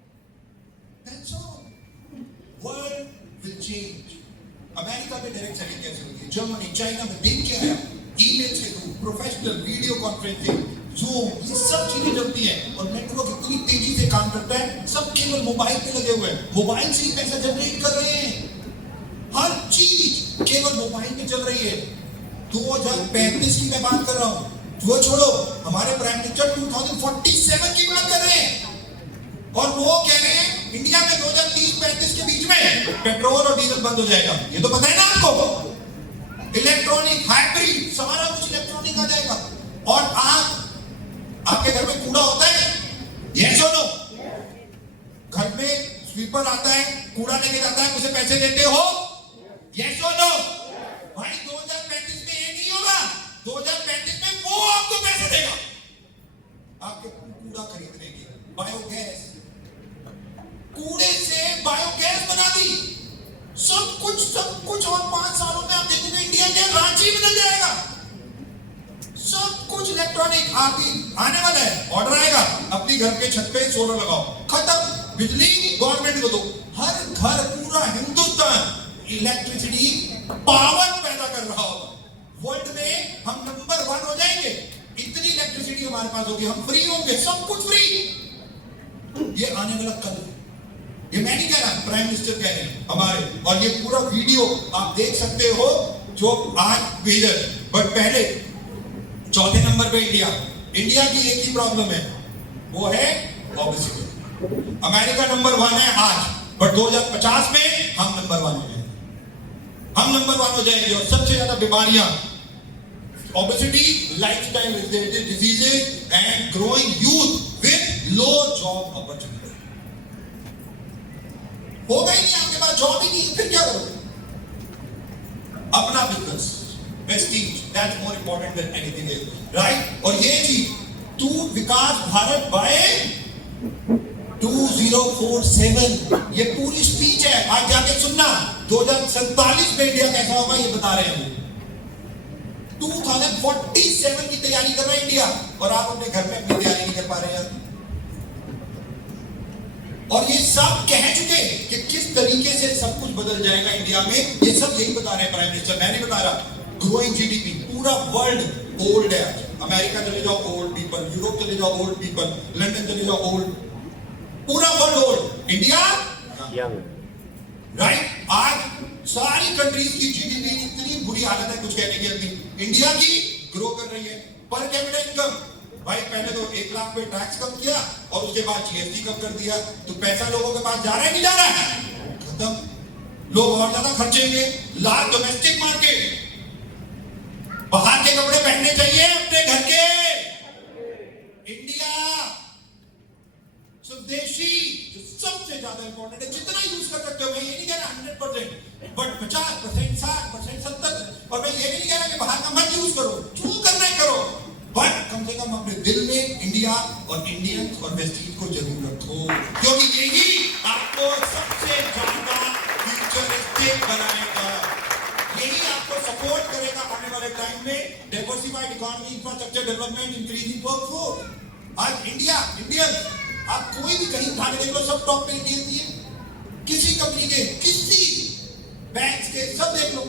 That's all. World will change. America में डायरेक्ट सेलिंग कैसे होती है? जर्मनी, चाइना में देख के आया, ईमेल के through, professional video conferencing, zoom, ये सब चीजें चलती है और नेटवर्क इतनी तेजी से काम करता है। सब केवल मोबाइल पे लगे हुए हैं, मोबाइल से ही पैसा जनरेट कर रहे हैं। हर चीज केवल मोबाइल में चल रही है। 2035 की मैं बात कर रहा हूँ, वो छोड़ो, हमारे प्राइम मिनिस्टर 2047 की बात कर रहे हैं और वो कह रहे हैं इंडिया में 2030-35 के बीच में पेट्रोल और डीजल बंद हो जाएगा। ये तो पता है ना आपको, इलेक्ट्रॉनिक हाइब्रिड सारा कुछ इलेक्ट्रॉनिक आ जाएगा। और आपके घर में कूड़ा होता है? यस और नो? घर में स्वीपर आता है, कूड़ा लेके जाता है, उसे पैसे देते हो? यस और नो? भाई 2035 में ये नहीं होगा, 2035 में वो आपको पैसे देगा आपके कूड़ा खरीदने के। बायोगैस, कूड़े से बायोगैस बना दी, सब कुछ और 5 सालों में आप देखोगे इंडिया के रांची बदल जाएगा। सब कुछ इलेक्ट्रॉनिक आने वाला है, ऑर्डर आएगा, अपनी घर के छत पे सोलर लगाओ, खत्म, बिजली गवर्नमेंट को दो। हर घर पूरा हिंदुस्तान इलेक्ट्रिसिटी पावर पैदा कर रहा होगा। वर्ल्ड में हम नंबर 1 हो जाएंगे, इतनी इलेक्ट्रिसिटी हमारे पास होगी, हम फ्री होंगे, सब कुछ फ्री। ये आने वाला कल है, ये मैं नहीं कह रहा, प्राइम मिनिस्टर कह रहे हैं हमारे, और ये पूरा वीडियो आप देख सकते हो जो आज भेजा। बट पहले चौथे नंबर पे इंडिया की एक ही प्रॉब्लम है, वो है ओबेसिटी। अमेरिका नंबर 1 है आज, बट 2050 में हम नंबर 1 हो जाएंगे, हम नंबर 1 हो जाएंगे। और सबसे ज्यादा बीमारियां obesity, lifestyle related diseases and growing youth with low job opportunity. होगा ही नहीं, आपके पास जॉब ही नहीं, फिर क्या करोगे? अपना business, prestige, that's more important than anything else, right? और ये चीज तू विकास भारत बाय 2047, ये पूरी स्पीच है, आज जाके सुनना। 2047 में इंडिया कैसा होगा ये बता रहे हैं। 2047 की तैयारी कर रहा है इंडिया, और आप अपने घर में अपनी तैयारी नहीं कर पा रहे हैं। और ये सब कह चुके कि किस तरीके से सब कुछ बदल जाएगा इंडिया में, ये सब यही बता रहे हैं प्राइम मिनिस्टर, मैं नहीं बता रहा। ग्रोइंग जीडीपी, पूरा वर्ल्ड ओल्ड है। अमेरिका चले जाओ ओल्ड पीपल, यूरोप चले जाओ ओल्ड पीपल, लंदन चले जाओ ओल्ड, पूरा world old, India young. Right? आज सारी कंट्रीज की जीडीपी इतनी बुरी हालत है, कुछ कहने की अपनी। इंडिया की ग्रो कर रही है। पर कैपिटा इनकम, भाई पहले तो 1 लाख पे टैक्स कम किया और उसके बाद जीएसटी कम कर दिया, तो पैसा लोगों के पास जा रहा है नहीं जा रहा है? खत्म, लोग और ज्यादा खर्चेंगे। लार्ज डोमेस्टिक मार्केट, बाहर के कपड़े पहनने चाहिए अपने घर के। इंडिया स्वदेशी जो सबसे ज्यादा इंपॉर्टेंट है, जितना यूज कर सकते हो, मैं ये नहीं कह रहा 100%, बट 50%, 60%, 70%। और मैं ये भी नहीं कह रहा कि बाहर का मत यूज करो, जो करना है करो, बट कम से कम अपने दिल में इंडिया और इंडियंस और वेस्टीज को जरूर रखो, क्योंकि यही आपको सबसे ज्यादा फ्यूचरिस्टिक बनाएगा, यही आपको सपोर्ट करेगा आने वाले टाइम में। Diversified economy, infrastructure development, increasing workforce. आज इंडियन आप कोई भी कहीं उठा के देख लो, सब टॉप पे इंडियन है। किसी कंपनी के, किसी बैंक के, सब देख लो,